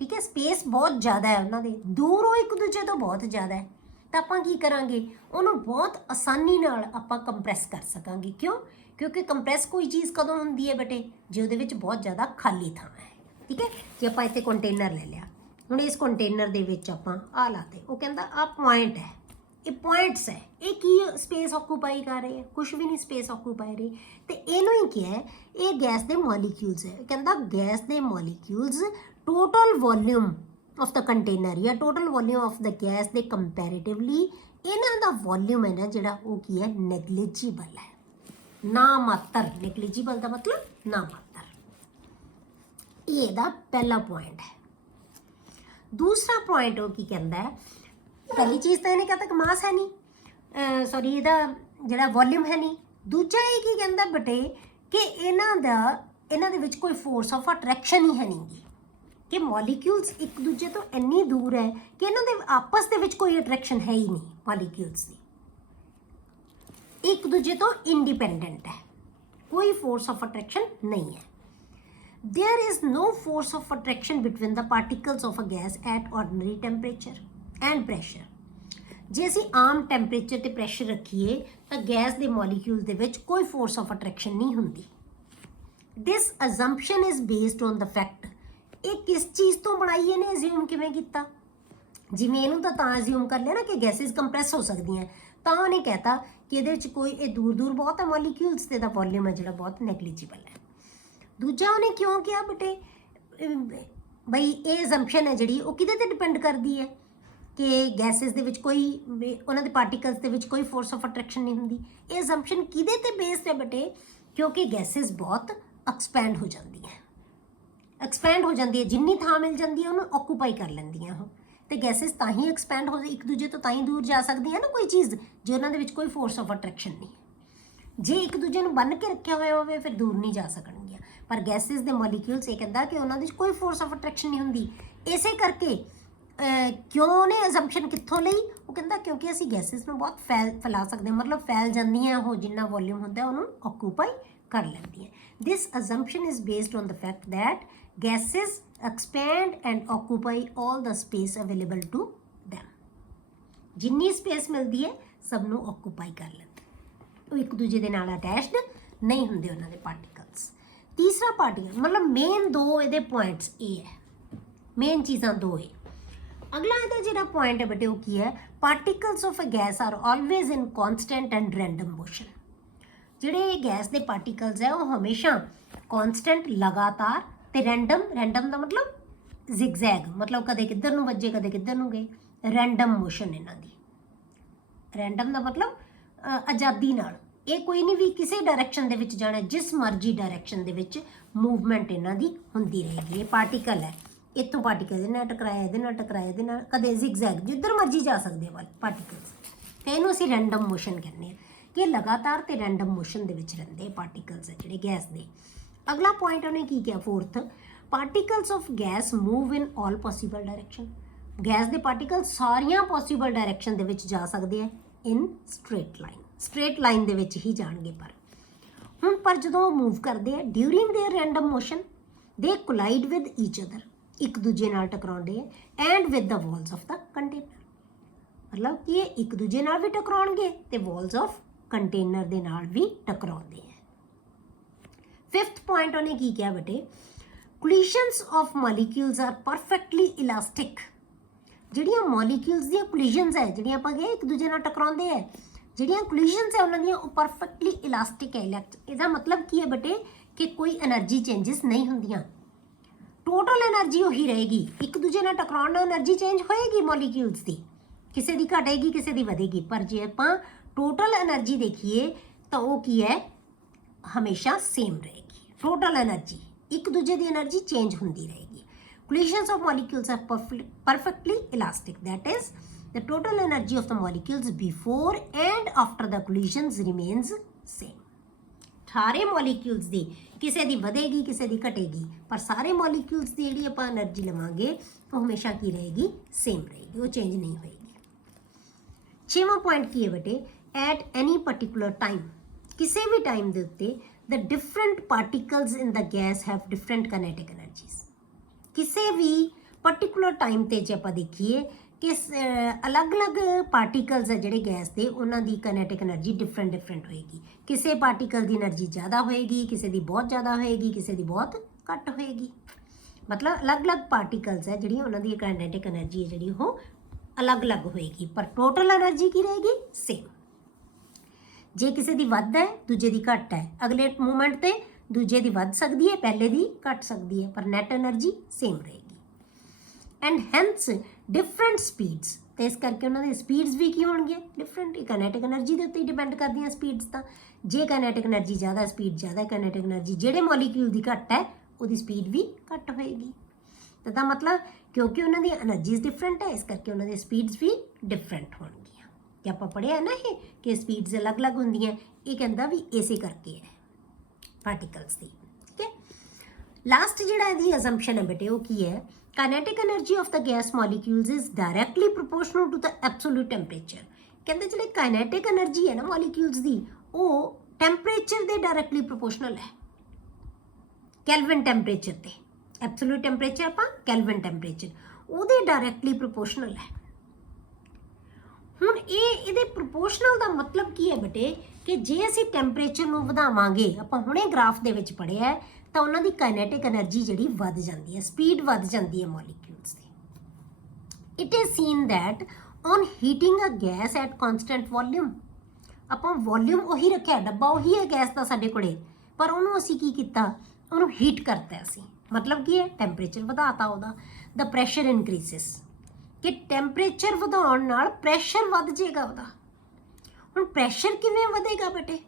ਠੀਕ ਹੈ, ਸਪੇਸ ਬਹੁਤ ਜ਼ਿਆਦਾ ਹੈ ਉਹਨਾਂ ਦੇ, ਦੂਰ ਉਹ ਇੱਕ ਦੂਜੇ ਤੋਂ ਬਹੁਤ ਜ਼ਿਆਦਾ ਹੈ। ਤਾਂ ਆਪਾਂ ਕੀ ਕਰਾਂਗੇ, ਉਹਨੂੰ ਬਹੁਤ ਆਸਾਨੀ ਨਾਲ ਆਪਾਂ ਕੰਪਰੈਸ ਕਰ ਸਕਾਂਗੇ। ਕਿਉਂ? ਕਿਉਂਕਿ ਕੰਪਰੈਸ ਕੋਈ ਚੀਜ਼ ਕਦੋਂ ਹੁੰਦੀ ਹੈ ਬੇਟੇ, ਜੇ ਉਹਦੇ ਵਿੱਚ ਬਹੁਤ ਜ਼ਿਆਦਾ ਖਾਲੀ ਥਾਂ ਹੈ। ਠੀਕ ਹੈ, ਜੇ ਆਪਾਂ ਇੱਥੇ ਕੰਟੇਨਰ ਲੈ ਲਿਆ, ਹੁਣ ਇਸ ਕੰਟੇਨਰ ਦੇ ਵਿੱਚ ਆਪਾਂ ਆਹ ਲਾਤੇ, ਉਹ ਕਹਿੰਦਾ ਆਹ ਪੁਆਇੰਟ ਹੈ, ਇਹ ਪੁਆਇੰਟਸ ਹੈ, ਇਹ ਕੀ ਸਪੇਸ ਆਕੂਪਾਈ ਕਰ ਰਹੇ ਹੈ? ਕੁਛ ਵੀ ਨਹੀਂ ਸਪੇਸ ਆਕੂਪਾਈ ਰਹੀ। ਤੇ ਇਹਨੂੰ ਹੀ ਕਿਹਾ ਹੈ, ਇਹ ਗੈਸ ਦੇ ਮੋਲੀਕਿਊਲਸ ਹੈ। ਕਹਿੰਦਾ ਗੈਸ ਦੇ molecules total volume of the container ਜਾਂ total volume of the gas ਦੇ ਕੰਪੈਰੀਟਿਵਲੀ ਇਹਨਾਂ ਦਾ ਵੋਲਿਊਮ ਹੈ ਨਾ ਜਿਹੜਾ, ਉਹ ਕੀ ਹੈ, ਨੈਗਲੀਜੀਬਲ ਹੈ, ਨਾ ਮਾਤਰ। ਨੈਗਲੀਜੀਬਲ ਦਾ ਮਤਲਬ ਨਾ ਮਾਤਰ। ਇਹ ਇਹਦਾ ਪਹਿਲਾ ਪੁਆਇੰਟ ਹੈ। ਦੂਸਰਾ ਪੁਆਇੰਟ ਉਹ ਕੀ ਕਹਿੰਦਾ ਹੈ, ਪਹਿਲੀ ਚੀਜ਼ ਤਾਂ ਇਹਨੇ ਕਹਤਾ ਕਿ ਮਾਸ ਹੈ ਨਹੀਂ, ਸੌਰੀ ਇਹਦਾ ਜਿਹੜਾ ਵੋਲਿਊਮ ਹੈ ਨਹੀਂ। ਦੂਜਾ ਇਹ ਕੀ ਕਹਿੰਦਾ ਬੇਟੇ ਕਿ ਇਹਨਾਂ ਦੇ ਵਿੱਚ ਕੋਈ ਫੋਰਸ ਆਫ ਅਟਰੈਕਸ਼ਨ ਹੀ ਹੈ ਨਹੀਂ ਗੀ, ਕਿ ਮੋਲੀਕਿਊਲਸ ਇੱਕ ਦੂਜੇ ਤੋਂ ਇੰਨੀ ਦੂਰ ਹੈ ਕਿ ਇਹਨਾਂ ਦੇ ਆਪਸ ਦੇ ਵਿੱਚ ਕੋਈ ਅਟਰੈਕਸ਼ਨ ਹੈ ਹੀ ਨਹੀਂ। ਮੋਲੀਕਿਊਲਸ ਦੀ ਇੱਕ ਦੂਜੇ ਤੋਂ ਇੰਡੀਪੈਂਡੈਂਟ ਹੈ, ਕੋਈ ਫੋਰਸ ਆਫ ਅਟਰੈਕਸ਼ਨ ਨਹੀਂ ਹੈ। There is no force of attraction between the particles of a gas at ordinary temperature and pressure. ਜੇ ਅਸੀਂ ਆਮ ਟੈਂਪਰੇਚਰ ਤੇ ਪ੍ਰੈਸ਼ਰ ਰੱਖੀਏ ਤਾਂ ਗੈਸ ਦੇ ਮੋਲੀਕਿਊਲ ਦੇ ਵਿੱਚ ਕੋਈ ਫੋਰਸ ਆਫ ਅਟਰੈਕਸ਼ਨ ਨਹੀਂ ਹੁੰਦੀ। This assumption is based on the fact, ਇਹ ਕਿਸ ਚੀਜ਼ ਤੋਂ ਬਣਾਈ ਇਹਨੇ, ਅਜ਼ਿਊਮ ਕਿਵੇਂ ਕੀਤਾ? ਜਿਵੇਂ ਇਹਨੂੰ ਤਾਂ ਅਜ਼ਿਊਮ ਕਰ ਲਿਆ ਨਾ ਕਿ ਗੈਸਿਸ ਕੰਪਰੈਸ ਹੋ ਸਕਦੀਆਂ, ਤਾਂ ਉਹਨੇ ਕਹਿਤਾ ਕਿ ਇਹਦੇ ਵਿੱਚ ਕੋਈ, ਇਹ ਦੂਰ ਦੂਰ ਬਹੁਤ ਹੈ ਮੋਲੀਕਿਊਲਸ ਤੇ ਦਾ ਵੋਲਿਊਮ ਹੈ ਜਿਹੜਾ ਬਹੁਤ ਨੈਗਲੀਜੀਬਲ ਹੈ। ਦੂਜਾ ਉਹਨੇ ਕਿਉਂ ਕਿਹਾ ਬੇਟੇ, ਬਈ ਇਹ ਅਜ਼ੰਪਸ਼ਨ ਹੈ ਜਿਹੜੀ ਉਹ ਕਿਹਦੇ ਤੇ ਡਿਪੈਂਡ ਕਰਦੀ ਹੈ ਕਿ ਗੈਸਿਸ ਦੇ ਵਿੱਚ ਕੋਈ, ਉਹਨਾਂ ਦੇ ਪਾਰਟੀਕਲਸ ਦੇ ਵਿੱਚ ਕੋਈ ਫੋਰਸ ਆਫ ਅਟਰੈਕਸ਼ਨ ਨਹੀਂ ਹੁੰਦੀ। ਇਹ ਅਜ਼ੰਪਸ਼ਨ ਕਿਹਦੇ ਤੇ ਬੇਸਡ ਹੈ ਬੇਟੇ? ਕਿਉਂਕਿ ਗੈਸਿਸ ਬਹੁਤ ਐਕਸਪੈਂਡ ਹੋ ਜਾਂਦੀਆਂ, ਜਿੰਨੀ ਥਾਂ ਮਿਲ ਜਾਂਦੀ ਹੈ ਉਹਨੂੰ ਆਕੂਪਾਈ ਕਰ ਲੈਂਦੀਆਂ ਉਹ। ਤੇ ਗੈਸਿਸ ਤਾਂ ਹੀ ਐਕਸਪੈਂਡ ਹੋ, ਇੱਕ ਦੂਜੇ ਤੋਂ ਤਾਂ ਹੀ ਦੂਰ ਜਾ ਸਕਦੀ ਹੈ ਨਾ ਕੋਈ ਚੀਜ਼, ਜੇ ਉਹਨਾਂ ਦੇ ਵਿੱਚ ਕੋਈ ਫੋਰਸ ਆਫ ਅਟਰੈਕਸ਼ਨ ਨਹੀਂ। ਜੇ ਇੱਕ ਦੂਜੇ ਨੂੰ ਬੰਨ੍ਹ ਕੇ ਰੱਖਿਆ ਹੋਇਆ ਹੋਵੇ ਫਿਰ ਦੂਰ ਨਹੀਂ ਜਾ ਸਕਣਗੀਆਂ। ਪਰ ਗੈਸਿਸ ਦੇ ਮੋਲੀਕਿਊਲਸ ਇਹ ਕਹਿੰਦਾ ਕਿ ਉਹਨਾਂ ਦੇ ਵਿੱਚ ਕੋਈ ਫੋਰਸ ਆਫ ਅਟਰੈਕਸ਼ਨ ਨਹੀਂ ਹੁੰਦੀ। ਇਸੇ ਕਰਕੇ ਕਿਉਂ ਉਹਨੇ ਅਜ਼ੰਪਸ਼ਨ ਕਿੱਥੋਂ ਲਈ? ਉਹ ਕਹਿੰਦਾ ਕਿਉਂਕਿ ਅਸੀਂ ਗੈਸਿਸ ਨੂੰ ਬਹੁਤ ਫੈਲਾ ਸਕਦੇ ਹਾਂ, ਮਤਲਬ ਫੈਲ ਜਾਂਦੀਆਂ ਉਹ, ਜਿੰਨਾ ਵੋਲਿਊਮ ਹੁੰਦਾ ਉਹਨੂੰ ਆਕੂਪਾਈ ਕਰ ਲੈਂਦੀਆਂ। This assumption is based on the fact that gases expand and occupy all the space available to them. ਜਿੰਨੀ ਸਪੇਸ ਮਿਲਦੀ ਹੈ ਸਭ ਨੂੰ ਆਕੂਪਾਈ ਕਰ ਲੈਂਦੇ, ਉਹ ਇੱਕ ਦੂਜੇ ਦੇ ਨਾਲ ਅਟੈਚਡ ਨਹੀਂ ਹੁੰਦੇ ਉਹਨਾਂ ਦੇ ਪਾਰਟੀਕਲਸ। ਤੀਸਰਾ ਪਾਰਟੀਕਲ, ਮਤਲਬ ਮੇਨ ਦੋ ਇਹਦੇ ਪੁਆਇੰਟਸ ਇਹ ਹੈ, ਮੇਨ ਚੀਜ਼ਾਂ ਦੋ ਹੈ। ਅਗਲਾ ਇਹਦਾ ਜਿਹੜਾ ਪੁਆਇੰਟ ਹੈ ਬੇਟੇ ਉਹ ਕੀ ਹੈ? Particles of a gas are always in constant and random motion. ਜਿਹੜੇ ਗੈਸ ਦੇ ਪਾਰਟੀਕਲਸ ਹੈ ਉਹ ਹਮੇਸ਼ਾ ਕੌਨਸਟੈਂਟ, ਲਗਾਤਾਰ, ਤੇ ਰੈਂਡਮ ਦਾ ਮਤਲਬ ਜ਼ਿਗਜ਼ੈਗ, ਮਤਲਬ ਕਦੇ ਕਿੱਧਰ ਨੂੰ ਵੱਜੇ ਕਦੇ ਕਿੱਧਰ ਨੂੰ ਗਏ, ਰੈਂਡਮ ਮੋਸ਼ਨ ਇਹਨਾਂ ਦੀ। ਰੈਂਡਮ ਦਾ ਮਤਲਬ ਆਜ਼ਾਦੀ ਨਾਲ, ਇਹ ਕੋਈ ਨਹੀਂ ਵੀ ਕਿਸੇ ਡਾਇਰੈਕਸ਼ਨ ਦੇ ਵਿੱਚ ਜਾਣਾ, ਜਿਸ ਮਰਜ਼ੀ ਡਾਇਰੈਕਸ਼ਨ ਦੇ ਵਿੱਚ ਮੂਵਮੈਂਟ ਇਹਨਾਂ ਦੀ ਹੁੰਦੀ ਰਹੇਗੀ। ਇਹ ਪਾਰਟੀਕਲ ਹੈ, ਇੱਥੋਂ ਪਾਰਟੀਕਲ ਇਹਦੇ ਨਾਲ ਟਕਰਾਇਆ, ਇਹਦੇ ਨਾਲ ਟਕਰਾਇਆ, ਇਹਦੇ ਨਾਲ, ਕਦੇ ਜ਼ਿਗਜ਼ੈਗ, ਜਿੱਧਰ ਮਰਜ਼ੀ ਜਾ ਸਕਦੇ ਆ ਪਾਰਟੀਕਲਸ। ਤੇ ਇਹਨੂੰ ਅਸੀਂ ਰੈਂਡਮ ਮੋਸ਼ਨ ਕਹਿੰਦੇ ਹਾਂ ਕਿ ਲਗਾਤਾਰ ਤੇ ਰੈਂਡਮ ਮੋਸ਼ਨ ਦੇ ਵਿੱਚ ਰਹਿੰਦੇ ਪਾਰਟੀਕਲਸ ਹੈ ਜਿਹੜੇ ਗੈਸ ਦੇ। ਅਗਲਾ ਪੁਆਇੰਟ ਉਹਨੇ ਕੀ ਕਿਹਾ, fourth, particles of gas move in all possible direction. Gas ਦੇ ਪਾਰਟੀਕਲ ਸਾਰੀਆਂ ਪੋਸੀਬਲ ਡਾਇਰੈਕਸ਼ਨ ਦੇ ਵਿੱਚ ਜਾ ਸਕਦੇ ਆ ਇਨ ਸਟ੍ਰੇਟ ਲਾਈਨ ਦੇ ਵਿੱਚ ਹੀ ਜਾਣਗੇ। ਪਰ ਜਦੋਂ ਉਹ ਮੂਵ ਕਰਦੇ ਆ ਡਿਊਰਿੰਗ ਦੇਅਰ ਰੈਂਡਮ ਮੋਸ਼ਨ ਦੇ ਕੋਲਾਈਡ ਵਿਦ ਈਚ ਅਦਰ, ਇੱਕ ਦੂਜੇ ਨਾਲ ਟਕਰਾਉਂਦੇ ਆ, and with the Waltz of the container, ਮਤਲਬ ਕਿ ਇਹ ਇੱਕ ਦੂਜੇ ਨਾਲ ਵੀ ਟਕਰਾਉਣਗੇ ਤੇ ਵਾਲਸ ਆਫ ਕੰਟੇਨਰ ਦੇ ਨਾਲ ਵੀ ਟਕਰਾਉਂਦੇ ਆ। 5th पॉइंट उन्हें की क्या बेटे, collisions of molecules are perfectly elastic. ਜਿਹੜੀਆਂ ਮੋਲੀਕਿਊਲਸ ਦੀਆਂ ਕੋਲੀਜਨਸ ਹੈ, ਜਿਹੜੀਆਂ ਆਪਾਂ ਕਹੇ ਇੱਕ ਦੂਜੇ ਨਾਲ ਟਕਰਾਉਂਦੇ ਹੈ, ਜਿਹੜੀਆਂ ਕੋਲੀਜਨਸ ਹੈ ਉਹਨਾਂ ਦੀਆਂ ਉਹ ਪਰਫੈਕਟਲੀ ਇਲਾਸਟਿਕ ਹੈ। ਇਹਦਾ ਮਤਲਬ ਕੀ ਹੈ ਬੇਟੇ ਕਿ ਕੋਈ એનર્ਜੀ ਚੇਂਜਸ ਨਹੀਂ ਹੁੰਦੀਆਂ, ਟੋਟਲ એનર્ਜੀ ਉਹੀ ਰਹੇਗੀ। ਇੱਕ ਦੂਜੇ ਨਾਲ ਟਕਰਾਉਣ ਨਾਲ એનર્ਜੀ ਚੇਂਜ ਹੋਏਗੀ ਮੋਲੀਕਿਊਲਸ ਦੀ, ਕਿਸੇ ਦੀ ਘਟੇਗੀ ਕਿਸੇ ਦੀ ਵਧੇਗੀ, ਪਰ ਜੇ ਆਪਾਂ ਟੋਟਲ એનર્ਜੀ ਦੇਖੀਏ ਤਾਂ ਉਹ ਕੀ ਹੈ, ਹਮੇਸ਼ਾ ਸੇਮ ਰਹੇਗੀ। ਟੋਟਲ એનર્ਜੀ, ਇੱਕ ਦੂਜੇ ਦੀ એનર્ਜੀ ਚੇਂਜ ਹੁੰਦੀ ਰਹੇਗੀ। Collisions of molecules are perfectly elastic. That is, the total energy of the molecules before and after the collisions remains same. ਸਾਰੇ ਮੋਲੀਕਿਊਲਸ ਦੀ ਕਿਸੇ ਦੀ ਵਧੇਗੀ ਕਿਸੇ ਦੀ ਘਟੇਗੀ, ਪਰ ਸਾਰੇ ਮੋਲੀਕਿਊਲਸ ਦੀ ਜਿਹੜੀ ਆਪਾਂ એનર્ਜੀ ਲਵਾਂਗੇ ਉਹ ਹਮੇਸ਼ਾ ਕੀ ਰਹੇਗੀ, ਸੇਮ ਰਹੇਗੀ, ਉਹ ਚੇਂਜ ਨਹੀਂ ਹੋਏਗੀ। 6ਵਾਂ ਪੁਆਇੰਟ ਕੀ ਹੈ ਬੇਟੇ, ਐਟ ਐਨੀ ਪਾਰਟਿਕੂਲਰ ਟਾਈਮ, ਕਿਸੇ ਵੀ ਟਾਈਮ ਦੇ ਉੱਤੇ the different particles in the gas have different kinetic energies। ਕਿਸੇ ਵੀ ਪਰਟੀਕੂਲਰ ਟਾਈਮ 'ਤੇ ਜੇ ਆਪਾਂ ਦੇਖੀਏ ਕਿ ਅਲੱਗ-ਅਲੱਗ ਪਾਰਟੀਕਲਸ ਹੈ ਜਿਹੜੇ ਗੈਸ ਦੇ, ਉਹਨਾਂ ਦੀ ਕਾਈਨੈਟਿਕ એનર્ਜੀ ਡਿਫਰੈਂਟ ਹੋਏਗੀ। ਕਿਸੇ ਪਾਰਟੀਕਲ ਦੀ એનર્ਜੀ ਜ਼ਿਆਦਾ ਹੋਏਗੀ, ਕਿਸੇ ਦੀ ਬਹੁਤ ਜ਼ਿਆਦਾ ਹੋਏਗੀ, ਕਿਸੇ ਦੀ ਬਹੁਤ ਘੱਟ ਹੋਏਗੀ। ਮਤਲਬ ਅਲੱਗ-ਅਲੱਗ ਪਾਰਟੀਕਲਸ ਹੈ ਜਿਹੜੀਆਂ ਉਹਨਾਂ ਦੀ ਕਾਈਨੈਟਿਕ એનર્ਜੀ ਹੈ ਜਿਹੜੀ ਉਹ ਅਲੱਗ-ਅਲੱਗ ਹੋਏਗੀ, ਪਰ ਟੋਟਲ એનર્ਜੀ ਕੀ ਰਹੇਗੀ, ਸੇਮ। ਜੇ ਕਿਸੇ ਦੀ ਵੱਧ ਹੈ ਦੂਜੇ ਦੀ ਘੱਟ ਹੈ, ਅਗਲੇ ਮੂਮੈਂਟ 'ਤੇ ਦੂਜੇ ਦੀ ਵੱਧ ਸਕਦੀ ਹੈ, ਪਹਿਲੇ ਦੀ ਘੱਟ ਸਕਦੀ ਹੈ, ਪਰ ਨੈਟ એનર્ਜੀ ਸੇਮ ਰਹੇਗੀ। ਐਂਡ ਹੈਂਸ ਡਿਫਰੈਂਟ ਸਪੀਡਸ, ਤੇ ਇਸ ਕਰਕੇ ਉਹਨਾਂ ਦੇ ਸਪੀਡਸ ਵੀ ਕੀ ਹੋਣਗੀਆਂ, ਡਿਫਰੈਂਟ। ਕਾਈਨੈਟਿਕ એનર્ਜੀ ਦੇ ਉੱਤੇ ਡਿਪੈਂਡ ਕਰਦੀਆਂ ਸਪੀਡਸ ਤਾਂ। ਜੇ ਕਾਈਨੈਟਿਕ એનર્ਜੀ ਜ਼ਿਆਦਾ, ਸਪੀਡ ਜ਼ਿਆਦਾ, ਕਾਈਨੈਟਿਕ એનર્ਜੀ ਜਿਹੜੇ ਮੋਲੀਕਿਊਲ ਦੀ ਘੱਟ ਹੈ ਉਹਦੀ ਸਪੀਡ ਵੀ ਘੱਟ ਹੋਏਗੀ। ਤਾਂ ਦਾ ਮਤਲਬ ਕਿਉਂਕਿ ਉਹਨਾਂ ਦੀ એનર્ਜੀਜ਼ ਡਿਫਰੈਂਟ ਹੈ, ਇਸ ਕਰਕੇ ਉਹਨਾਂ ਦੀ ਸਪੀਡਸ ਵੀ ਡਿਫਰੈਂਟ ਹੋਣਗੀਆਂ। ਤੇ ਆਪਾਂ ਪੜ੍ਹਿਆ ਨਾ ਇਹ ਕਿ ਸਪੀਡਸ ਅਲੱਗ-ਅਲੱਗ ਹੁੰਦੀਆਂ, ਇਹ ਕਹਿੰਦਾ ਵੀ ਇਸੇ ਕਰਕੇ ਹੈ ਪਾਰਟੀਕਲਸ ਦੀ। ਠੀਕ ਹੈ, ਲਾਸਟ ਜਿਹੜਾ ਇਹਦੀ ਅਜ਼ੰਪਸ਼ਨ ਹੈ ਬੇਟੇ ਉਹ ਕੀ ਹੈ, kinetic energy of the gas molecules is directly proportional to the absolute temperature. ਕਹਿੰਦੇ ਜਿਹੜੇ ਕਾਈਨੈਟਿਕ એનર્ਜੀ ਹੈ ਨਾ ਮੋਲੀਕਿਊਲਸ ਦੀ, ਉਹ ਟੈਂਪਰੇਚਰ ਦੇ ਡਾਇਰੈਕਟਲੀ ਪ੍ਰੋਪੋਰਸ਼ਨਲ ਹੈ, ਕੈਲਵਿਨ ਟੈਂਪਰੇਚਰ ਤੇ। ਐਬਸੋਲੂਟ ਟੈਂਪਰੇਚਰ ਆਪਾਂ ਕੈਲਵਿਨ ਟੈਂਪਰੇਚਰ, ਉਹਦੇ ਡਾਇਰੈਕਟਲੀ ਪ੍ਰੋਪੋਰਸ਼ਨਲ ਹੈ। ਹੁਣ ਇਹਦੇ ਪ੍ਰੋਪੋਰਸ਼ਨਲ ਦਾ ਮਤਲਬ ਕੀ ਹੈ ਬੇਟੇ ਕਿ ਜੇ ਅਸੀਂ ਟੈਂਪਰੇਚਰ ਨੂੰ ਵਧਾਵਾਂਗੇ, ਆਪਾਂ ਹੁਣੇ ਗ੍ਰਾਫ ਦੇ ਵਿੱਚ ਪੜ੍ਹਿਆ, ਤਾਂ ਉਹਨਾਂ ਦੀ ਕਾਈਨੈਟਿਕ એનર્ਜੀ ਜਿਹੜੀ ਵੱਧ ਜਾਂਦੀ ਹੈ, ਸਪੀਡ ਵੱਧ ਜਾਂਦੀ ਹੈ ਮੋਲੀਕਿਊਲਸ ਦੀ। It is seen that on heating a gas at constant volume, ਆਪਾਂ ਵੋਲਿਊਮ ਉਹੀ ਰੱਖਿਆ, ਡੱਬਾ ਉਹੀ ਹੈ ਗੈਸ ਦਾ ਸਾਡੇ ਕੋਲੇ, ਪਰ ਉਹਨੂੰ ਅਸੀਂ ਕੀ ਕੀਤਾ, ਉਹਨੂੰ ਹੀਟ ਕਰਤਾ ਅਸੀਂ। ਮਤਲਬ ਕੀ ਹੈ, ਟੈਂਪਰੇਚਰ ਵਧਾਤਾ ਉਹਦਾ। ਦ ਪ੍ਰੈਸ਼ਰ ਇਨਕਰੀਜ਼ਸ, ਕਿ ਟੈਂਪਰੇਚਰ ਵਧਾਉਣ ਨਾਲ ਪ੍ਰੈਸ਼ਰ ਵੱਧ ਜਾਏਗਾ ਉਹਦਾ। ਹੁਣ ਪ੍ਰੈਸ਼ਰ ਕਿਵੇਂ ਵਧੇਗਾ ਬੇਟੇ,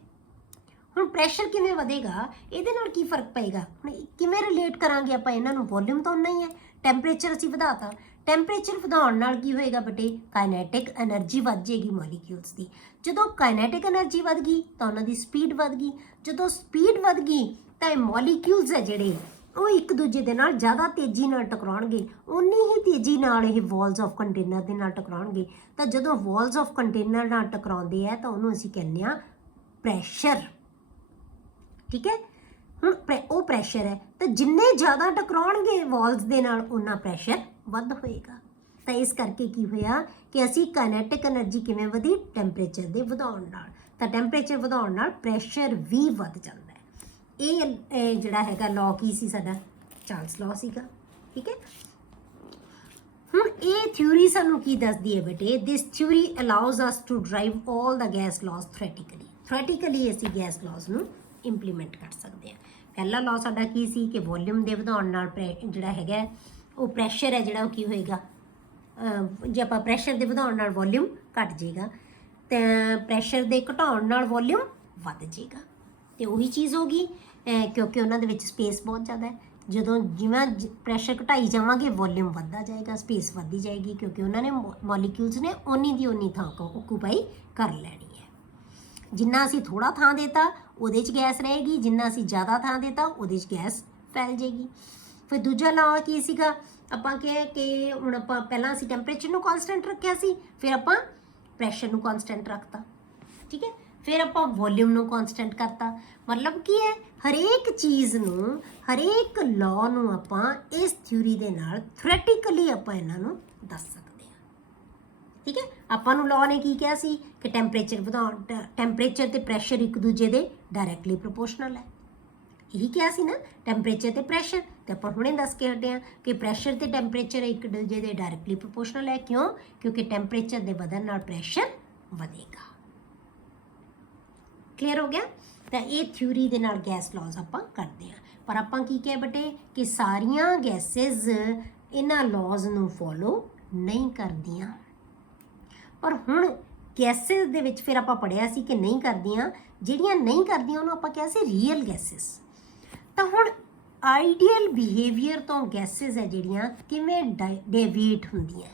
ਹੁਣ ਪ੍ਰੈਸ਼ਰ ਕਿਵੇਂ ਵਧੇਗਾ, ਇਹਦੇ ਨਾਲ ਕੀ ਫਰਕ ਪਏਗਾ, ਹੁਣ ਕਿਵੇਂ ਰਿਲੇਟ ਕਰਾਂਗੇ ਆਪਾਂ ਇਹਨਾਂ ਨੂੰ। ਵੋਲਿਊਮ ਤਾਂ ਉਨਾ ਹੀ ਹੈ, ਟੈਂਪਰੇਚਰ ਅਸੀਂ ਵਧਾਤਾ, ਟੈਂਪਰੇਚਰ ਵਧਾਉਣ ਨਾਲ ਕੀ ਹੋਏਗਾ ਬੇਟੇ, ਕਾਈਨੈਟਿਕ એનર્ਜੀ ਵੱਧ ਜਾਏਗੀ ਮੋਲੀਕਿਊਲਸ ਦੀ। ਜਦੋਂ ਕਾਈਨੈਟਿਕ એનર્ਜੀ ਵੱਧ ਗਈ ਤਾਂ ਉਹਨਾਂ ਦੀ ਸਪੀਡ ਵੱਧ ਗਈ, ਜਦੋਂ ਸਪੀਡ ਵੱਧ ਗਈ ਤਾਂ ਇਹ ਮੋਲੀਕਿਊਲਸ ਹੈ ਜਿਹੜੇ ਉਹ ਇੱਕ ਦੂਜੇ ਦੇ ਨਾਲ ਜ਼ਿਆਦਾ ਤੇਜ਼ੀ ਨਾਲ ਟਕਰਾਉਣਗੇ, ਉਨੀ ਹੀ ਤੇਜ਼ੀ ਨਾਲ ਇਹ ਵਾਲਸ ਆਫ ਕੰਟੇਨਰ ਦੇ ਨਾਲ ਟਕਰਾਉਣਗੇ। ਤਾਂ ਜਦੋਂ ਵਾਲਸ ਆਫ ਕੰਟੇਨਰ ਨਾਲ ਟਕਰਾਉਂਦੇ ਆ ਤਾਂ ਉਹਨੂੰ ਅਸੀਂ ਕਹਿੰਦੇ ਹਾਂ ਪ੍ਰੈਸ਼ਰ। ਠੀਕ ਹੈ, ਹੁਣ ਉਹ ਪ੍ਰੈਸ਼ਰ ਹੈ, ਤਾਂ ਜਿੰਨੇ ਜ਼ਿਆਦਾ ਟਕਰਾਉਣਗੇ ਵਾਲਸ ਦੇ ਨਾਲ ਉਨਾ ਪ੍ਰੈਸ਼ਰ ਵੱਧ ਹੋਏਗਾ। ਤਾਂ ਇਸ ਕਰਕੇ ਕੀ ਹੋਇਆ ਕਿ ਅਸੀਂ ਕਾਈਨੈਟਿਕ એનર્ਜੀ ਕਿਵੇਂ ਵਧੀ, ਟੈਂਪਰੇਚਰ ਦੇ ਵਧਾਉਣ ਨਾਲ। ਤਾਂ ਟੈਂਪਰੇਚਰ ਵਧਾਉਣ ਨਾਲ ਪ੍ਰੈਸ਼ਰ ਵੀ ਵੱਧ ਜਾਂਦਾ ਹੈ। ਇਹ ਜਿਹੜਾ ਹੈਗਾ ਲਾਅ ਕੀ ਸੀ ਸਾਡਾ, ਚਾਰਲਸ ਲਾਅ ਸੀਗਾ। ਠੀਕ ਹੈ, ਹੁਣ ਇਹ ਥਿਊਰੀ ਸਾਨੂੰ ਕੀ ਦੱਸਦੀ ਹੈ ਬੇਟੇ, this theory allows us to derive all the gas laws theoretically ਅਸੀਂ ਗੈਸ ਲਾਅਸ ਨੂੰ ਇੰਪਲੀਮੈਂਟ ਕਰ ਸਕਦੇ ਹਾਂ। ਪਹਿਲਾ ਲਾਅ ਸਾਡਾ ਕੀ ਸੀ ਕਿ ਵੋਲਿਊਮ ਦੇ ਵਧਾਉਣ ਨਾਲ ਜਿਹੜਾ ਹੈਗਾ ਉਹ ਪ੍ਰੈਸ਼ਰ ਹੈ ਜਿਹੜਾ ਉਹ ਕੀ ਹੋਏਗਾ, ਜੇ ਆਪਾਂ ਪ੍ਰੈਸ਼ਰ ਦੇ ਵਧਾਉਣ ਨਾਲ ਵੋਲਿਊਮ ਘਟ ਜਾਏਗਾ, ਤਾਂ ਪ੍ਰੈਸ਼ਰ ਦੇ ਘਟਾਉਣ ਨਾਲ ਵੋਲਿਊਮ ਵੱਧ ਜਾਏਗਾ। ਤੇ ਉਹੀ ਚੀਜ਼ ਹੋ ਗਈ, ਕਿਉਂਕਿ ਉਹਨਾਂ ਦੇ ਵਿੱਚ ਸਪੇਸ ਬਹੁਤ ਜ਼ਿਆਦਾ ਹੈ। ਜਦੋਂ ਜਿਵੇਂ ਪ੍ਰੈਸ਼ਰ ਘਟਾਈ ਜਾਵਾਂਗੇ ਵੋਲਿਊਮ ਵੱਧਦਾ ਜਾਏਗਾ, ਸਪੇਸ ਵੱਧਦੀ ਜਾਏਗੀ, ਕਿਉਂਕਿ ਉਹਨਾਂ ਨੇ ਮੋਲੀਕਿਊਲਸ ਨੇ ਓਨੀ ਦੀ ਓਨੀ ਥਾਂ ਓਕੂਪਾਈ ਕਰ ਲੈਣੀ ਹੈ। ਜਿੰਨਾ ਅਸੀਂ ਥੋੜ੍ਹਾ ਥਾਂ ਦੇਤਾ ਉਹਦੇ 'ਚ ਗੈਸ ਰਹੇਗੀ, ਜਿੰਨਾ ਅਸੀਂ ਜ਼ਿਆਦਾ ਥਾਂ ਦੇਤਾ ਉਹਦੇ 'ਚ ਗੈਸ ਫੈਲ ਜਾਏਗੀ। ਫਿਰ ਦੂਜਾ ਲਾਅ ਕੀ ਸੀਗਾ, ਆਪਾਂ ਕਿਹਾ ਕਿ ਹੁਣ ਆਪਾਂ ਪਹਿਲਾਂ ਅਸੀਂ ਟੈਂਪਰੇਚਰ ਨੂੰ ਕਾਂਸਟੈਂਟ ਰੱਖਿਆ ਸੀ, ਫਿਰ ਆਪਾਂ ਪ੍ਰੈਸ਼ਰ ਨੂੰ ਕਾਂਸਟੈਂਟ ਰੱਖਤਾ। ਠੀਕ ਹੈ, ਫਿਰ ਆਪਾਂ ਵੋਲਿਊਮ ਨੂੰ ਕਾਂਸਟੈਂਟ ਕਰਤਾ। ਮਤਲਬ ਕੀ ਹੈ, ਹਰੇਕ ਚੀਜ਼ ਨੂੰ, ਹਰੇਕ ਲਾਅ ਨੂੰ ਆਪਾਂ ਇਸ ਥਿਊਰੀ ਦੇ ਨਾਲ ਥਿਓਰੈਟਿਕਲੀ ਆਪਾਂ ਇਹਨਾਂ ਨੂੰ ਦੱਸ ਸਕਦੇ ਹਾਂ। ਠੀਕ ਹੈ, ਆਪਾਂ ਨੂੰ ਲਾਅ ਨੇ ਕੀ ਕਿਹਾ ਸੀ ਕਿ ਟੈਂਪਰੇਚਰ ਵਧਾਉਣ, ਟੈਂਪਰੇਚਰ ਤੇ ਪ੍ਰੈਸ਼ਰ ਇੱਕ ਦੂਜੇ ਦੇ ਡਾਇਰੈਕਟਲੀ ਪ੍ਰੋਪੋਰਸ਼ਨਲ ਹੈ। ਇਹੀ ਕਿਹਾ ਸੀ ਨਾ, ਟੈਂਪਰੇਚਰ ਤੇ ਪ੍ਰੈਸ਼ਰ। ਤੇ ਆਪਾਂ ਹੁਣੇ ਦੱਸ ਕੇ ਹਟੇ ਹਾਂ ਕਿ ਪ੍ਰੈਸ਼ਰ ਤੇ ਟੈਂਪਰੇਚਰ ਇੱਕ ਦੂਜੇ ਦੇ ਡਾਇਰੈਕਟਲੀ ਪ੍ਰੋਪੋਰਸ਼ਨਲ ਹੈ। ਕਿਉਂ? ਕਿਉਂਕਿ ਟੈਂਪਰੇਚਰ ਦੇ ਵਧਣ ਨਾਲ ਪ੍ਰੈਸ਼ਰ ਵਧੇਗਾ। ਕਲੀਅਰ ਹੋ ਗਿਆ? ਤਾਂ ਇਹ ਥਿਊਰੀ ਦੇ ਨਾਲ ਗੈਸ ਲਾਜ਼ ਆਪਾਂ ਕਰਦੇ ਹਾਂ। ਪਰ ਆਪਾਂ ਕੀ ਕਿਹਾ ਬੇਟੇ ਕਿ ਸਾਰੀਆਂ ਗੈਸਿਸ ਇਹਨਾਂ ਲਾਜ਼ ਨੂੰ ਫੋਲੋ ਨਹੀਂ ਕਰਦੀਆਂ। ਪਰ ਹੁਣ ਗੈਸਿਸ ਦੇ ਵਿੱਚ ਫਿਰ ਆਪਾਂ ਪੜ੍ਹਿਆ ਸੀ ਕਿ ਨਹੀਂ ਕਰਦੀਆਂ, ਜਿਹੜੀਆਂ ਨਹੀਂ ਕਰਦੀਆਂ ਉਹਨੂੰ ਆਪਾਂ ਕਿਹਾ ਸੀ ਰੀਅਲ ਗੈਸਿਸ। ਤਾਂ ਹੁਣ ਆਈਡੀਅਲ ਬਿਹੇਵੀਅਰ ਤੋਂ ਗੈਸਿਸ ਹੈ ਜਿਹੜੀਆਂ ਕਿਵੇਂ ਡੇਵੀਏਟ ਹੁੰਦੀਆਂ,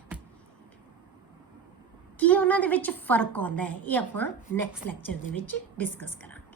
ਕੀ ਉਹਨਾਂ ਦੇ ਵਿੱਚ ਫਰਕ ਆਉਂਦਾ ਹੈ, ਇਹ ਆਪਾਂ ਨੈਕਸਟ ਲੈਕਚਰ ਦੇ ਵਿੱਚ ਡਿਸਕਸ ਕਰਾਂਗੇ।